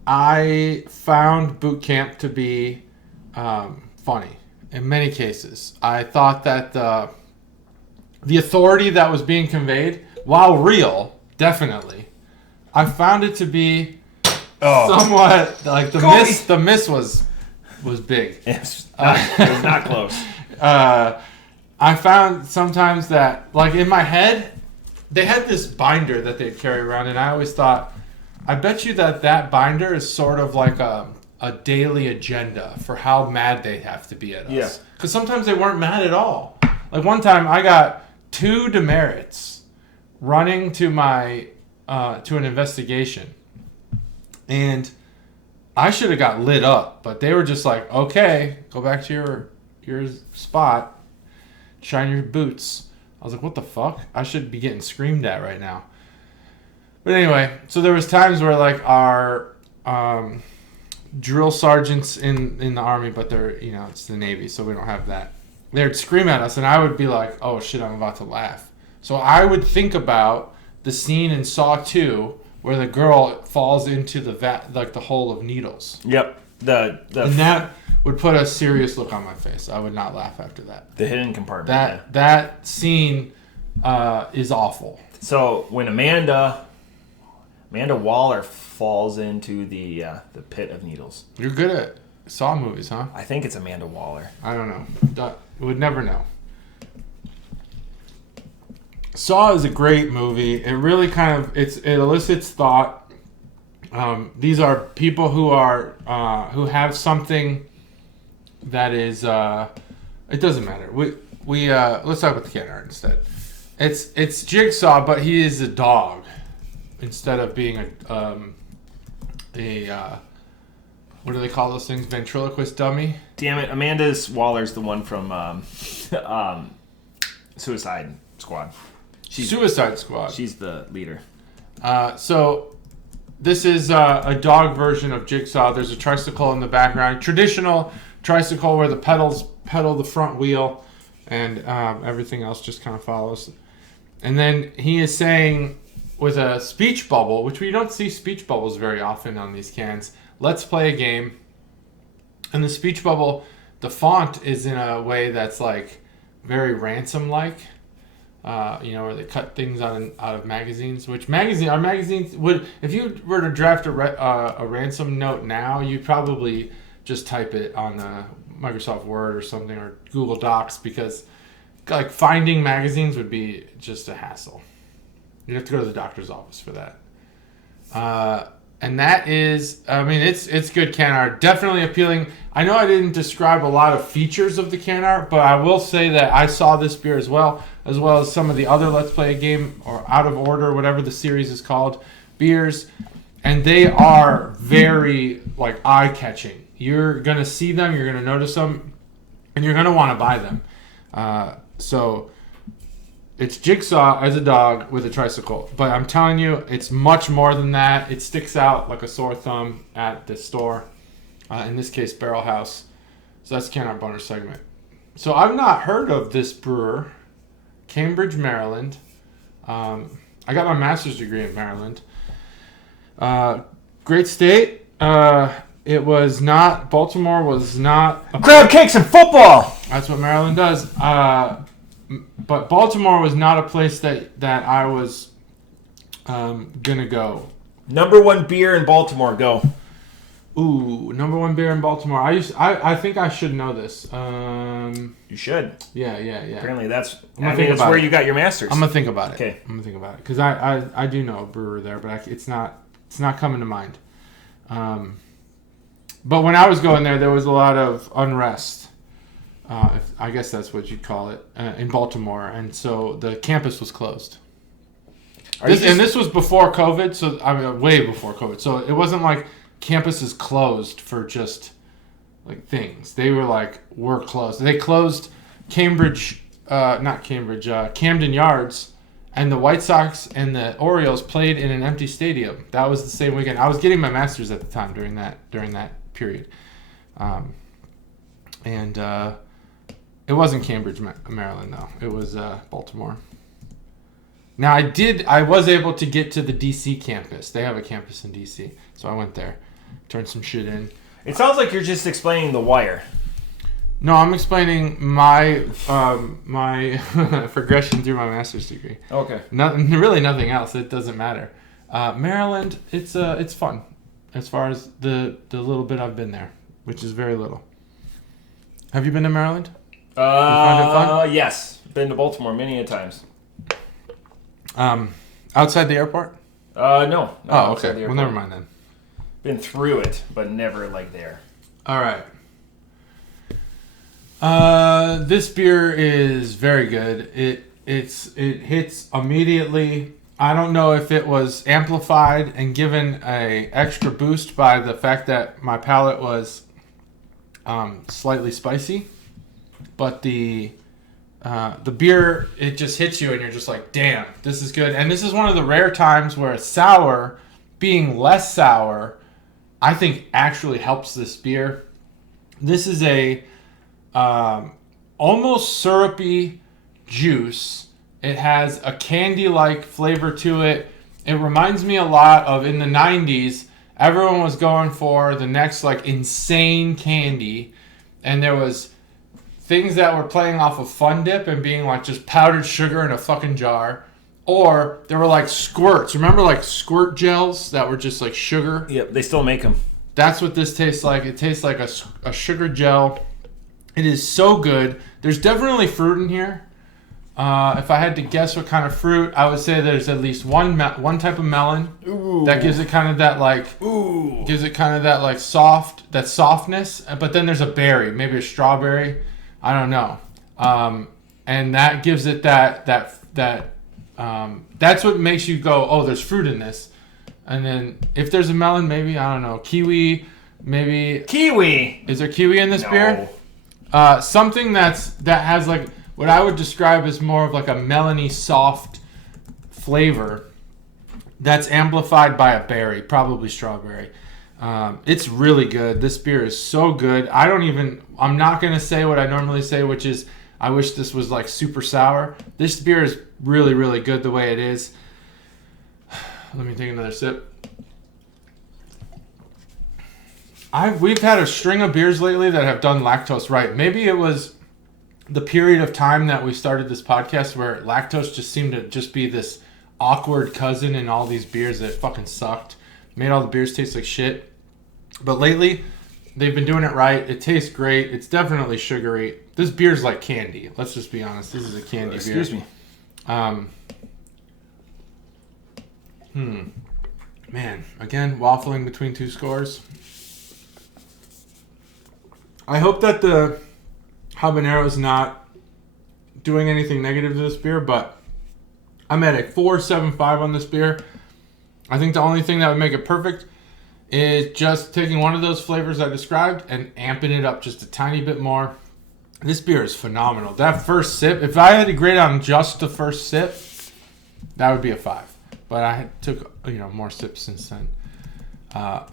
I found boot camp to be funny in many cases. I thought that the authority that was being conveyed, while real, definitely, I found it to be somewhat like the miss was big. It was not close. I found sometimes that, like, in my head, they had this binder that they'd carry around, and I always thought, I bet you that binder is sort of like a daily agenda for how mad they have to be at us. Yeah. Because sometimes they weren't mad at all. Like, one time I got 2 demerits running to my to an investigation, and I should have got lit up, but they were just like, okay, go back to your spot, shine your boots. I was like, what the fuck? I should be getting screamed at right now. But anyway, so there was times where, like, our drill sergeants in the Army, but they're, it's the Navy, so we don't have that. They'd scream at us, and I would be like, oh shit, I'm about to laugh. So I would think about the scene in Saw 2 where the girl falls into the vat, like the hole of needles. Yep. And that would put a serious look on my face. I would not laugh after that. The hidden compartment. That scene is awful. So when Amanda Waller falls into the pit of needles. You're good at Saw movies, huh? I think it's Amanda Waller. I don't know. Would never know. Saw is a great movie. It really kind of it elicits thought. These are people who have something that is it doesn't matter. We let's talk about the can art instead. It's Jigsaw, but he is a dog instead of being a what do they call those things? Ventriloquist dummy? Damn it. Amanda Waller's the one from Suicide Squad. Suicide Squad. She's the leader. So this is a dog version of Jigsaw. There's a tricycle in the background. Traditional tricycle where the pedals pedal the front wheel and everything else just kind of follows. And then he is saying with a speech bubble, which we don't see speech bubbles very often on these cans, let's play a game. And the speech bubble, the font is in a way that's like very Ransom-like. Where they cut things out of magazines. Our magazines would, if you were to draft a ransom note now, you'd probably just type it on Microsoft Word or something, or Google Docs, because like finding magazines would be just a hassle. You'd have to go to the doctor's office for that. And that is, I mean, it's good can art. Definitely appealing. I know I didn't describe a lot of features of the can art, but I will say that I saw this beer as well as some of the other Let's Play a Game or Out of Order, whatever the series is called, beers. And they are very, like, eye-catching. You're going to see them, you're going to notice them, and you're going to want to buy them. So it's Jigsaw as a dog with a tricycle. But I'm telling you, it's much more than that. It sticks out like a sore thumb at the store. In this case, Barrel House. So that's Can Art Bonus segment. So I've not heard of this brewer. Cambridge, Maryland. I got my master's degree in Maryland. Great state. It was not, Baltimore was not. Crab cakes and football! That's what Maryland does. But Baltimore was not a place that I was gonna go. Number one beer in Baltimore, go. Ooh, number one beer in Baltimore. I think I should know this. You should. Yeah. Apparently that's that's where you got your master's. I'm gonna think about it. Okay. I'm gonna think about it because I do know a brewer there, but it's not coming to mind. But when I was going there was a lot of unrest. I guess that's what you'd call it in Baltimore, and so the campus was closed. This was before COVID, so I mean way before COVID. So it wasn't like campuses closed for just like things. They were like, we're closed. They closed Camden Yards, and the White Sox and the Orioles played in an empty stadium. That was the same weekend. I was getting my master's at the time during that period, and it wasn't Cambridge, Maryland, though. It was Baltimore. Now I was able to get to the DC campus. They have a campus in DC, so I went there, turned some shit in. It sounds like you're just explaining The Wire. No, I'm explaining my progression through my master's degree. Okay. Really nothing else. It doesn't matter. Maryland, it's fun, as far as the little bit I've been there, which is very little. Have you been to Maryland? You find it fun? Yes. Been to Baltimore many a times. Outside the airport? No. Oh, okay. Well, never mind then. Been through it, but never like there. All right. This beer is very good. It hits immediately. I don't know if it was amplified and given a extra boost by the fact that my palate was slightly spicy, but the beer, it just hits you and you're just like, damn, this is good. And this is one of the rare times where a sour being less sour, I think actually helps this beer. This is a almost syrupy juice. It has a candy-like flavor to it. It reminds me a lot of, in the 90s, everyone was going for the next like insane candy, and there was things that were playing off of Fun Dip and being like just powdered sugar in a fucking jar. Or there were like squirts. Remember like squirt gels that were just like sugar? Yep, they still make them. That's what this tastes like. It tastes like a sugar gel. It is so good. There's definitely fruit in here. If I had to guess what kind of fruit, I would say there's at least one type of melon. Ooh. That gives it kind of that like softness. But then there's a berry, maybe a strawberry. I don't know. And that gives it that's what makes you go, oh, there's fruit in this. And then if there's a melon, maybe, I don't know, kiwi, maybe. Kiwi! Is there kiwi in this beer? Something that has like what I would describe as more of like a melony soft flavor that's amplified by a berry, probably strawberry. It's really good. This beer is so good. I'm not going to say what I normally say, which is I wish this was like super sour. This beer is really, really good the way it is. Let me take another sip. We've had a string of beers lately that have done lactose right. Maybe it was the period of time that we started this podcast where lactose just seemed to just be this awkward cousin in all these beers that fucking sucked. Made all the beers taste like shit. But lately, They've been doing it right. It tastes great. It's definitely sugary. This beer's like candy. Let's just be honest. This is a candy beer. Excuse me. Man, again, waffling between two scores. I hope that the habanero is not doing anything negative to this beer, but I'm at a 4.75 on this beer. I think the only thing that would make it perfect is just taking one of those flavors I described and amping it up just a tiny bit more. This beer is phenomenal. That first sip, if I had to grade on just the first sip, that would be a 5. But I took more sips since then.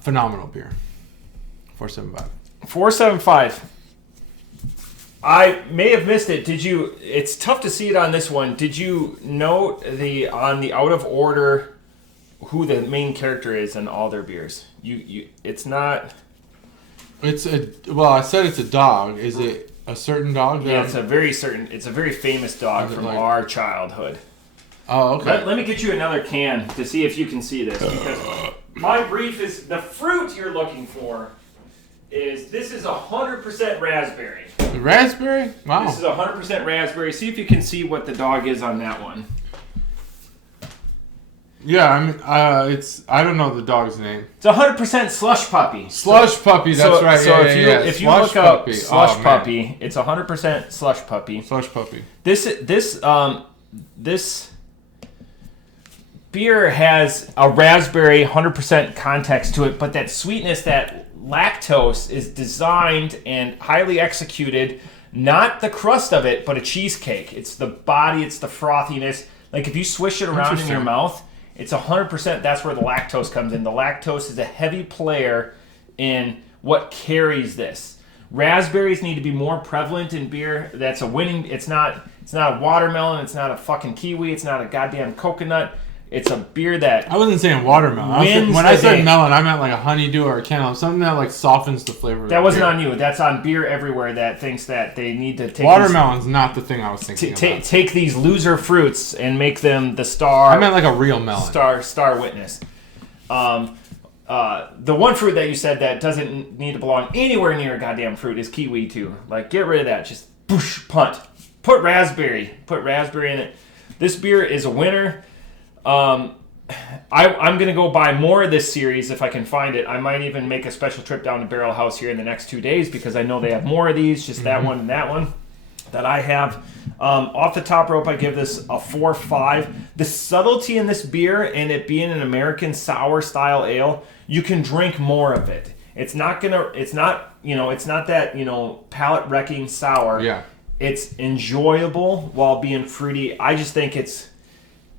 Phenomenal beer. 4.75. 4.75. I may have missed it. Did you? It's tough to see it on this one. Did you note on the out of order who the main character is in all their beers? It's not. I said it's a dog. Is it a certain dog? Yeah, it's a very famous dog from our childhood. Oh, okay. Let me get you another can to see if you can see this, because my brief is the fruit you're looking for. This is 100% raspberry. The raspberry? Wow. This is 100% raspberry. See if you can see what the dog is on that one. Yeah, I mean, I don't know the dog's name. It's 100% slush puppy. Slush puppy, that's right. So if you look up slush puppy, man. it's 100% slush puppy. Slush puppy. This beer has a raspberry 100% context to it, but that sweetness, that lactose is designed and highly executed, not the crust of it, but a cheesecake. It's the body, it's the frothiness. Like if you swish it around in your mouth, it's 100%, that's where the lactose comes in. The lactose is a heavy player in what carries this. Raspberries need to be more prevalent in beer. That's a winning, it's not a watermelon, it's not a fucking kiwi, it's not a goddamn coconut. It's a beer that I wasn't saying watermelon. When I said melon, I meant like a honeydew or a cantaloupe, something that like softens the flavor. Of that wasn't beer. on you. That's on beer everywhere that thinks that they need to take watermelon's not the thing I was thinking about. Take these loser fruits and make them the star. I meant like a real melon. Star witness. The one fruit that you said that doesn't need to belong anywhere near a goddamn fruit is kiwi too. Like get rid of that. Just push, punt. Put raspberry in it. This beer is a winner. I'm going to go buy more of this series if I can find it. I might even make a special trip down to Barrel House here in the next 2 days because I know they have more of these, just that one and that one that I have. Off the top rope, I give this a 4.5. The subtlety in this beer and it being an American sour style ale, you can drink more of it. It's not that, palate wrecking sour. Yeah. It's enjoyable while being fruity. I just think it's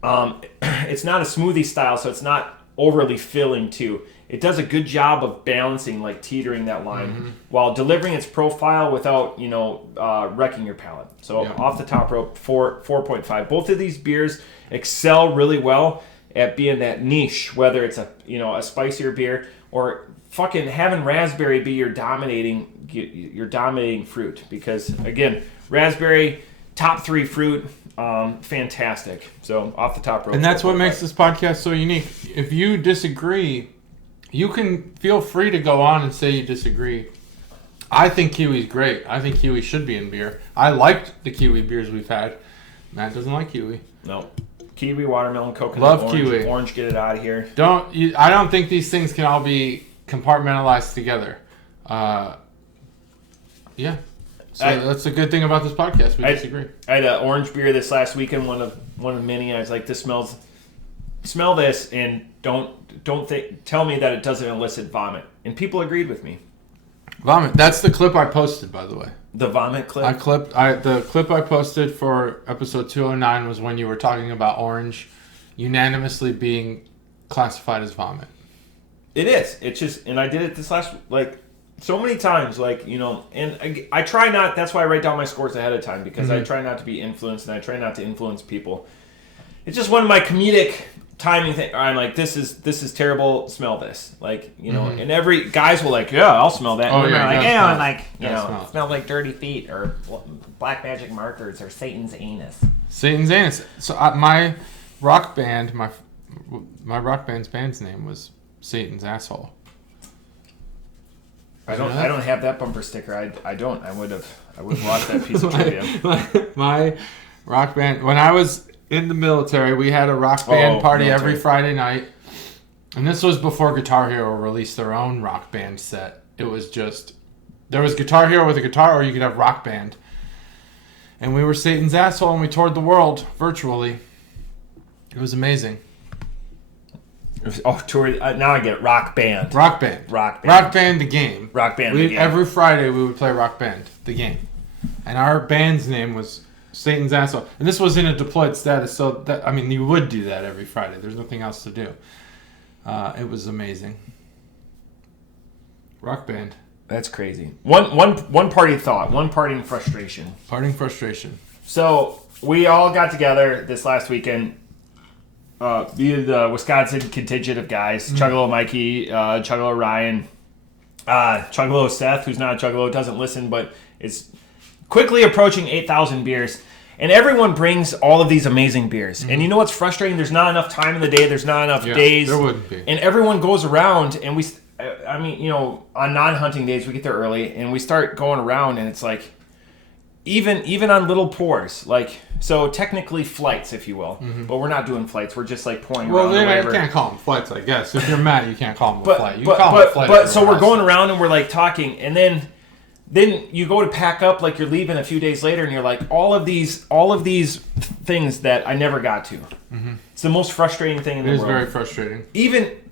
not a smoothie style, so it's not overly filling too. It does a good job of balancing, like teetering that line, while delivering its profile without, wrecking your palate. So off the top rope, 4.5. Both of these beers excel really well at being that niche, whether it's a spicier beer or fucking having raspberry be your dominating fruit. Because again, raspberry, top 3 fruit. Fantastic. So off the top rope. And that's what makes this podcast so unique. If you disagree, you can feel free to go on and say you disagree. I think kiwi's great. I think kiwi should be in beer. I liked the kiwi beers we've had. Matt doesn't like kiwi. No. Kiwi, watermelon, coconut, love orange, kiwi. Orange, get it out of here. I don't think these things can all be compartmentalized together. Yeah. So that's the good thing about this podcast. We disagree. I had an orange beer this last weekend, one of many. I was like, smell this, and don't tell me that it doesn't elicit vomit. And people agreed with me. Vomit. That's the clip I posted, by the way. The vomit clip. The clip I posted for episode 209 was when you were talking about orange unanimously being classified as vomit. It is. It's just, and I did it this last so many times, and I try not, that's why I write down my scores ahead of time, because I try not to be influenced, and I try not to influence people. It's just one of my comedic timing things. I'm like, this is terrible, smell this. And every, guys will I'll smell that. Oh, and yeah. Smell like dirty feet, or black magic markers, or Satan's anus. Satan's anus. So my rock band, my rock band's name was Satan's asshole. I don't have that bumper sticker. I don't. I would have lost that piece of trivia. My rock band. When I was in the military, we had a rock band party every Friday night. And this was before Guitar Hero released their own rock band set. It was just... There was Guitar Hero with a guitar, or you could have rock band. And we were Satan's asshole, and we toured the world virtually. It was amazing. Oh, tour. Now I get it. Rock band. Rock band. Rock band. Rock band, the game. Rock band, the game. Every Friday, we would play Rock Band, the game. And our band's name was Satan's Asshole. And this was in a deployed status, so that, I mean, you would do that every Friday. There's nothing else to do. It was amazing. Rock band. That's crazy. One parting thought. One parting frustration. Parting frustration. So we all got together this last weekend. The Wisconsin contingent of guys. Chuggalo Mikey, Chuggalo Ryan, Chuggalo Seth, who's not a Chuggalo, doesn't listen, but is quickly approaching 8,000 beers. And everyone brings all of these amazing beers. And you know what's frustrating? There's not enough time in the day. There's not enough days. There wouldn't be. And everyone goes around, and I mean, you know, on non-hunting days, we get there early, and we start going around, and it's like, even on little pours, like, so technically flights, if you will, but we're not doing flights. We're just like pouring around. Well, you can't call them flights, I guess. If you're mad, you can't call them a flight. You call them a flight. But so we're going around and we're like talking, and then you go to pack up, like you're leaving a few days later, and you're like, all of these things that I never got to. It's the most frustrating thing in the world. It is very frustrating.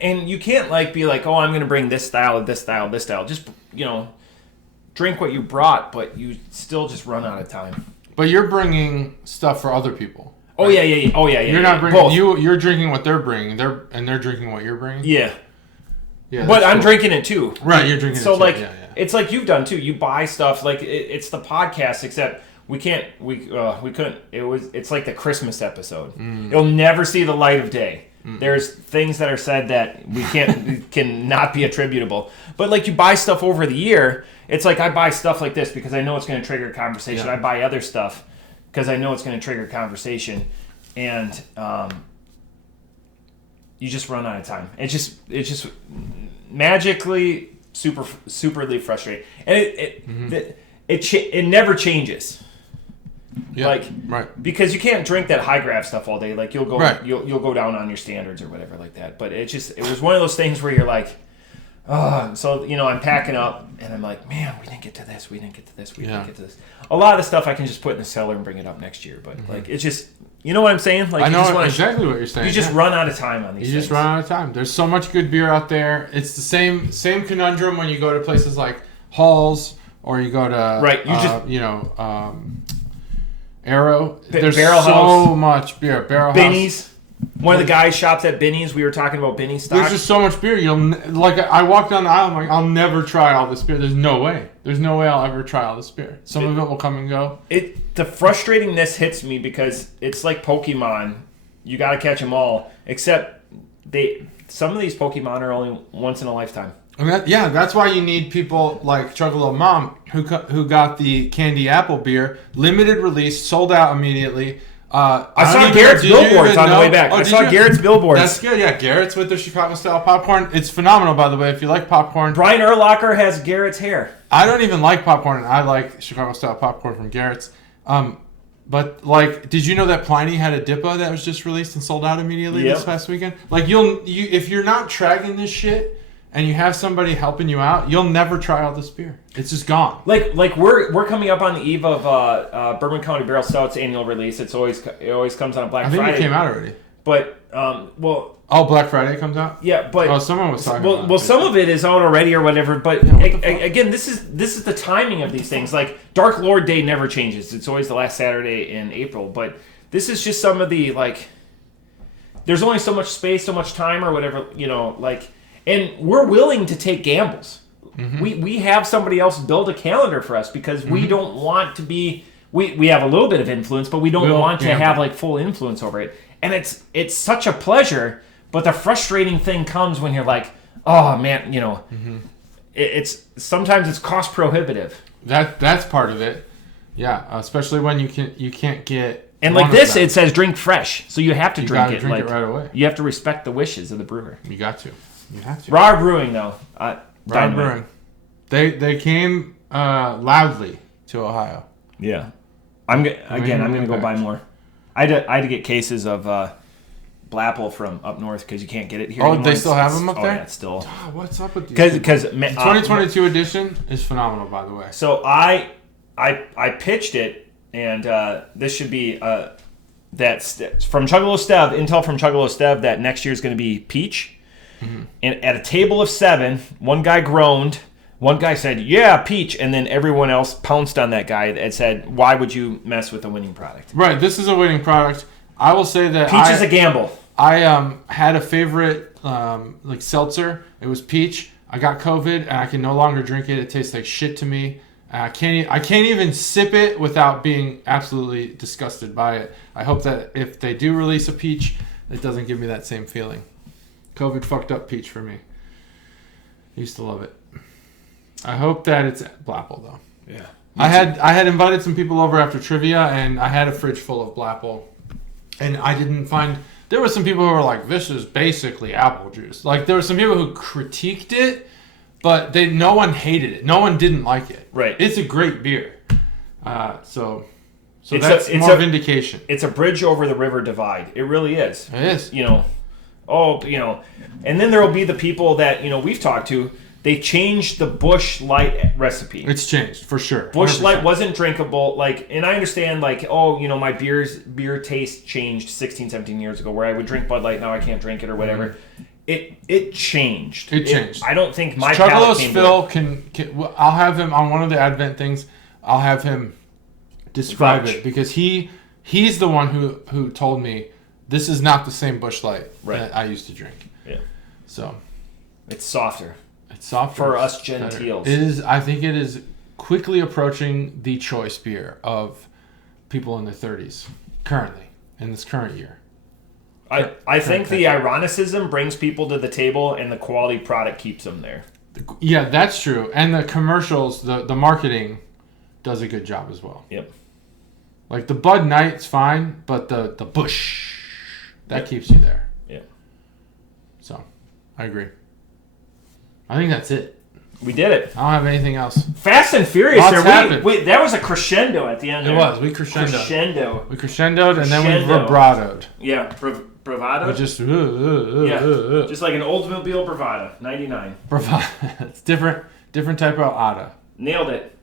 And you can't like be like, oh, I'm going to bring this style, this style, this style. Just, you know, drink what you brought, but you still just run out of time. But you're bringing stuff for other people. Right? Oh yeah. Oh yeah. You're not bringing you're drinking what they're bringing. They're drinking what you're bringing. Yeah. Yeah. But I'm drinking it too. Right, you're drinking it too. So like, it's like you've done too. You buy stuff like it's the podcast, except we couldn't. It's like the Christmas episode. It'll never see the light of day. There's things that are said that we cannot be attributable. But like you buy stuff over the year. It's like I buy stuff like this because I know it's going to trigger conversation. Yeah. I buy other stuff because I know it's going to trigger conversation, and you just run out of time. It's just magically superly frustrating, and it never changes. Yeah, like right. Because you can't drink that high graph stuff all day. Like you'll go right. you'll go down on your standards or whatever like that. But it was one of those things where you're like. So, you know, I'm packing up, and I'm like, man, we didn't get to this, we didn't get to this, we didn't get to this. A lot of the stuff I can just put in the cellar and bring it up next year, but, like, it's just, you know what I'm saying? Like, I know exactly what you're saying. You just run out of time on these things. You just run out of time. There's so much good beer out there. It's the same conundrum when you go to places like Halls, or you go to, Arrow. There's Barrel so House. much beer. Barrel Benny's. House. One of the guys shops at Benny's. We were talking about Benny's stock. There's just so much beer. I walk down the aisle. I'm like, I'll never try all this beer. There's no way. There's no way I'll ever try all this beer. Some of it will come and go. The frustratingness hits me because it's like Pokemon. You got to catch them all. Except some of these Pokemon are only once in a lifetime. And that's why you need people like Chuggalo Mom who got the candy apple beer, limited release, sold out immediately. I saw Garrett's billboards on the way back. I saw Garrett's billboards. That's good. Yeah, Garrett's with their Chicago-style popcorn. It's phenomenal, by the way, if you like popcorn. Brian Urlacher has Garrett's hair. I don't even like popcorn. I like Chicago-style popcorn from Garrett's. But, like, did you know that Pliny had a Dippa that was just released and sold out immediately this past weekend? Like, if you're not tracking this shit and you have somebody helping you out, you'll never try all this beer. It's just gone. Like we're coming up on the eve of Bourbon County Barrel Stout's annual release. It always comes on Black Friday. I think it came out already. But Black Friday comes out. Yeah, but someone was talking about it. Well, some of it is out already or whatever. But again, this is the timing of these things. Like Dark Lord Day never changes. It's always the last Saturday in April. But this is just some of the like. There's only so much space, so much time, or whatever, you know, like. And we're willing to take gambles. Mm-hmm. We have somebody else build a calendar for us because we don't want to be... We have a little bit of influence, but we don't want to have like full influence over it. And it's such a pleasure, but the frustrating thing comes when you're like, oh man, you know, sometimes it's cost prohibitive. That's part of it. Yeah, especially when you can't get... And like this, it says drink fresh, so you have to drink it. Drink it right away. You have to respect the wishes of the brewer. You got to. You have to. Rar Brewing, though. Rar Brewing. They came loudly to Ohio. Yeah. I'm going to go buy more. I had to get cases of Blapple from up north because you can't get it here anymore. They still have them up there? Oh, yeah, it's still. Oh, what's up with these? Because the 2022 edition is phenomenal, by the way. So I pitched it, and this should be from Chuggalos Stev, intel from Chuggalos Stev that next year is going to be peach. Mm-hmm. And at a table of 7, one guy groaned. One guy said, "Yeah, peach," and then everyone else pounced on that guy and said, "Why would you mess with a winning product?" Right, this is a winning product. I will say that peach is a gamble. I had a favorite like seltzer. It was peach. I got COVID, and I can no longer drink it. It tastes like shit to me. I can't even sip it without being absolutely disgusted by it. I hope that if they do release a peach, it doesn't give me that same feeling. COVID fucked up peach for me. I used to love it. I hope that it's Blapple though. Yeah. I had invited some people over after trivia, and I had a fridge full of Blapple, and I didn't find. There were some people who were like, "This is basically apple juice." Like there were some people who critiqued it, but no one hated it. No one didn't like it. Right. It's a great beer. So that's more vindication. It's a bridge over the river divide. It really is. It is. And then there will be the people that we've talked to. They changed the Busch Light recipe. It's changed for sure. 100%. Busch Light wasn't drinkable. And I understand my beer taste changed 16, 17 years ago, where I would drink Bud Light, now I can't drink it or whatever. Mm-hmm. It changed. It changed. I don't think my palate came Phil can. I'll have him on one of the Advent things. I'll have him describe it because he's the one who told me this is not the same Busch Light that I used to drink. Yeah. So it's softer. It's softer for us genteels. It is. I think it is quickly approaching the choice beer of people in their 30s currently in this current year. I think the ironicism brings people to the table, and the quality product keeps them there. Yeah, that's true. And the commercials, the marketing does a good job as well. Yep. Like the Bud Night's fine, but the Busch, that keeps you there. Yeah. So, I agree. I think that's it. We did it. I don't have anything else. Fast and Furious. Lots happened. Wait, that was a crescendo at the end. It was. We crescendoed. We crescendoed and then we vibratoed. Yeah, bravado. We just just like an Oldsmobile Bravado, 99. Bravado. It's different type of Ada. Nailed it.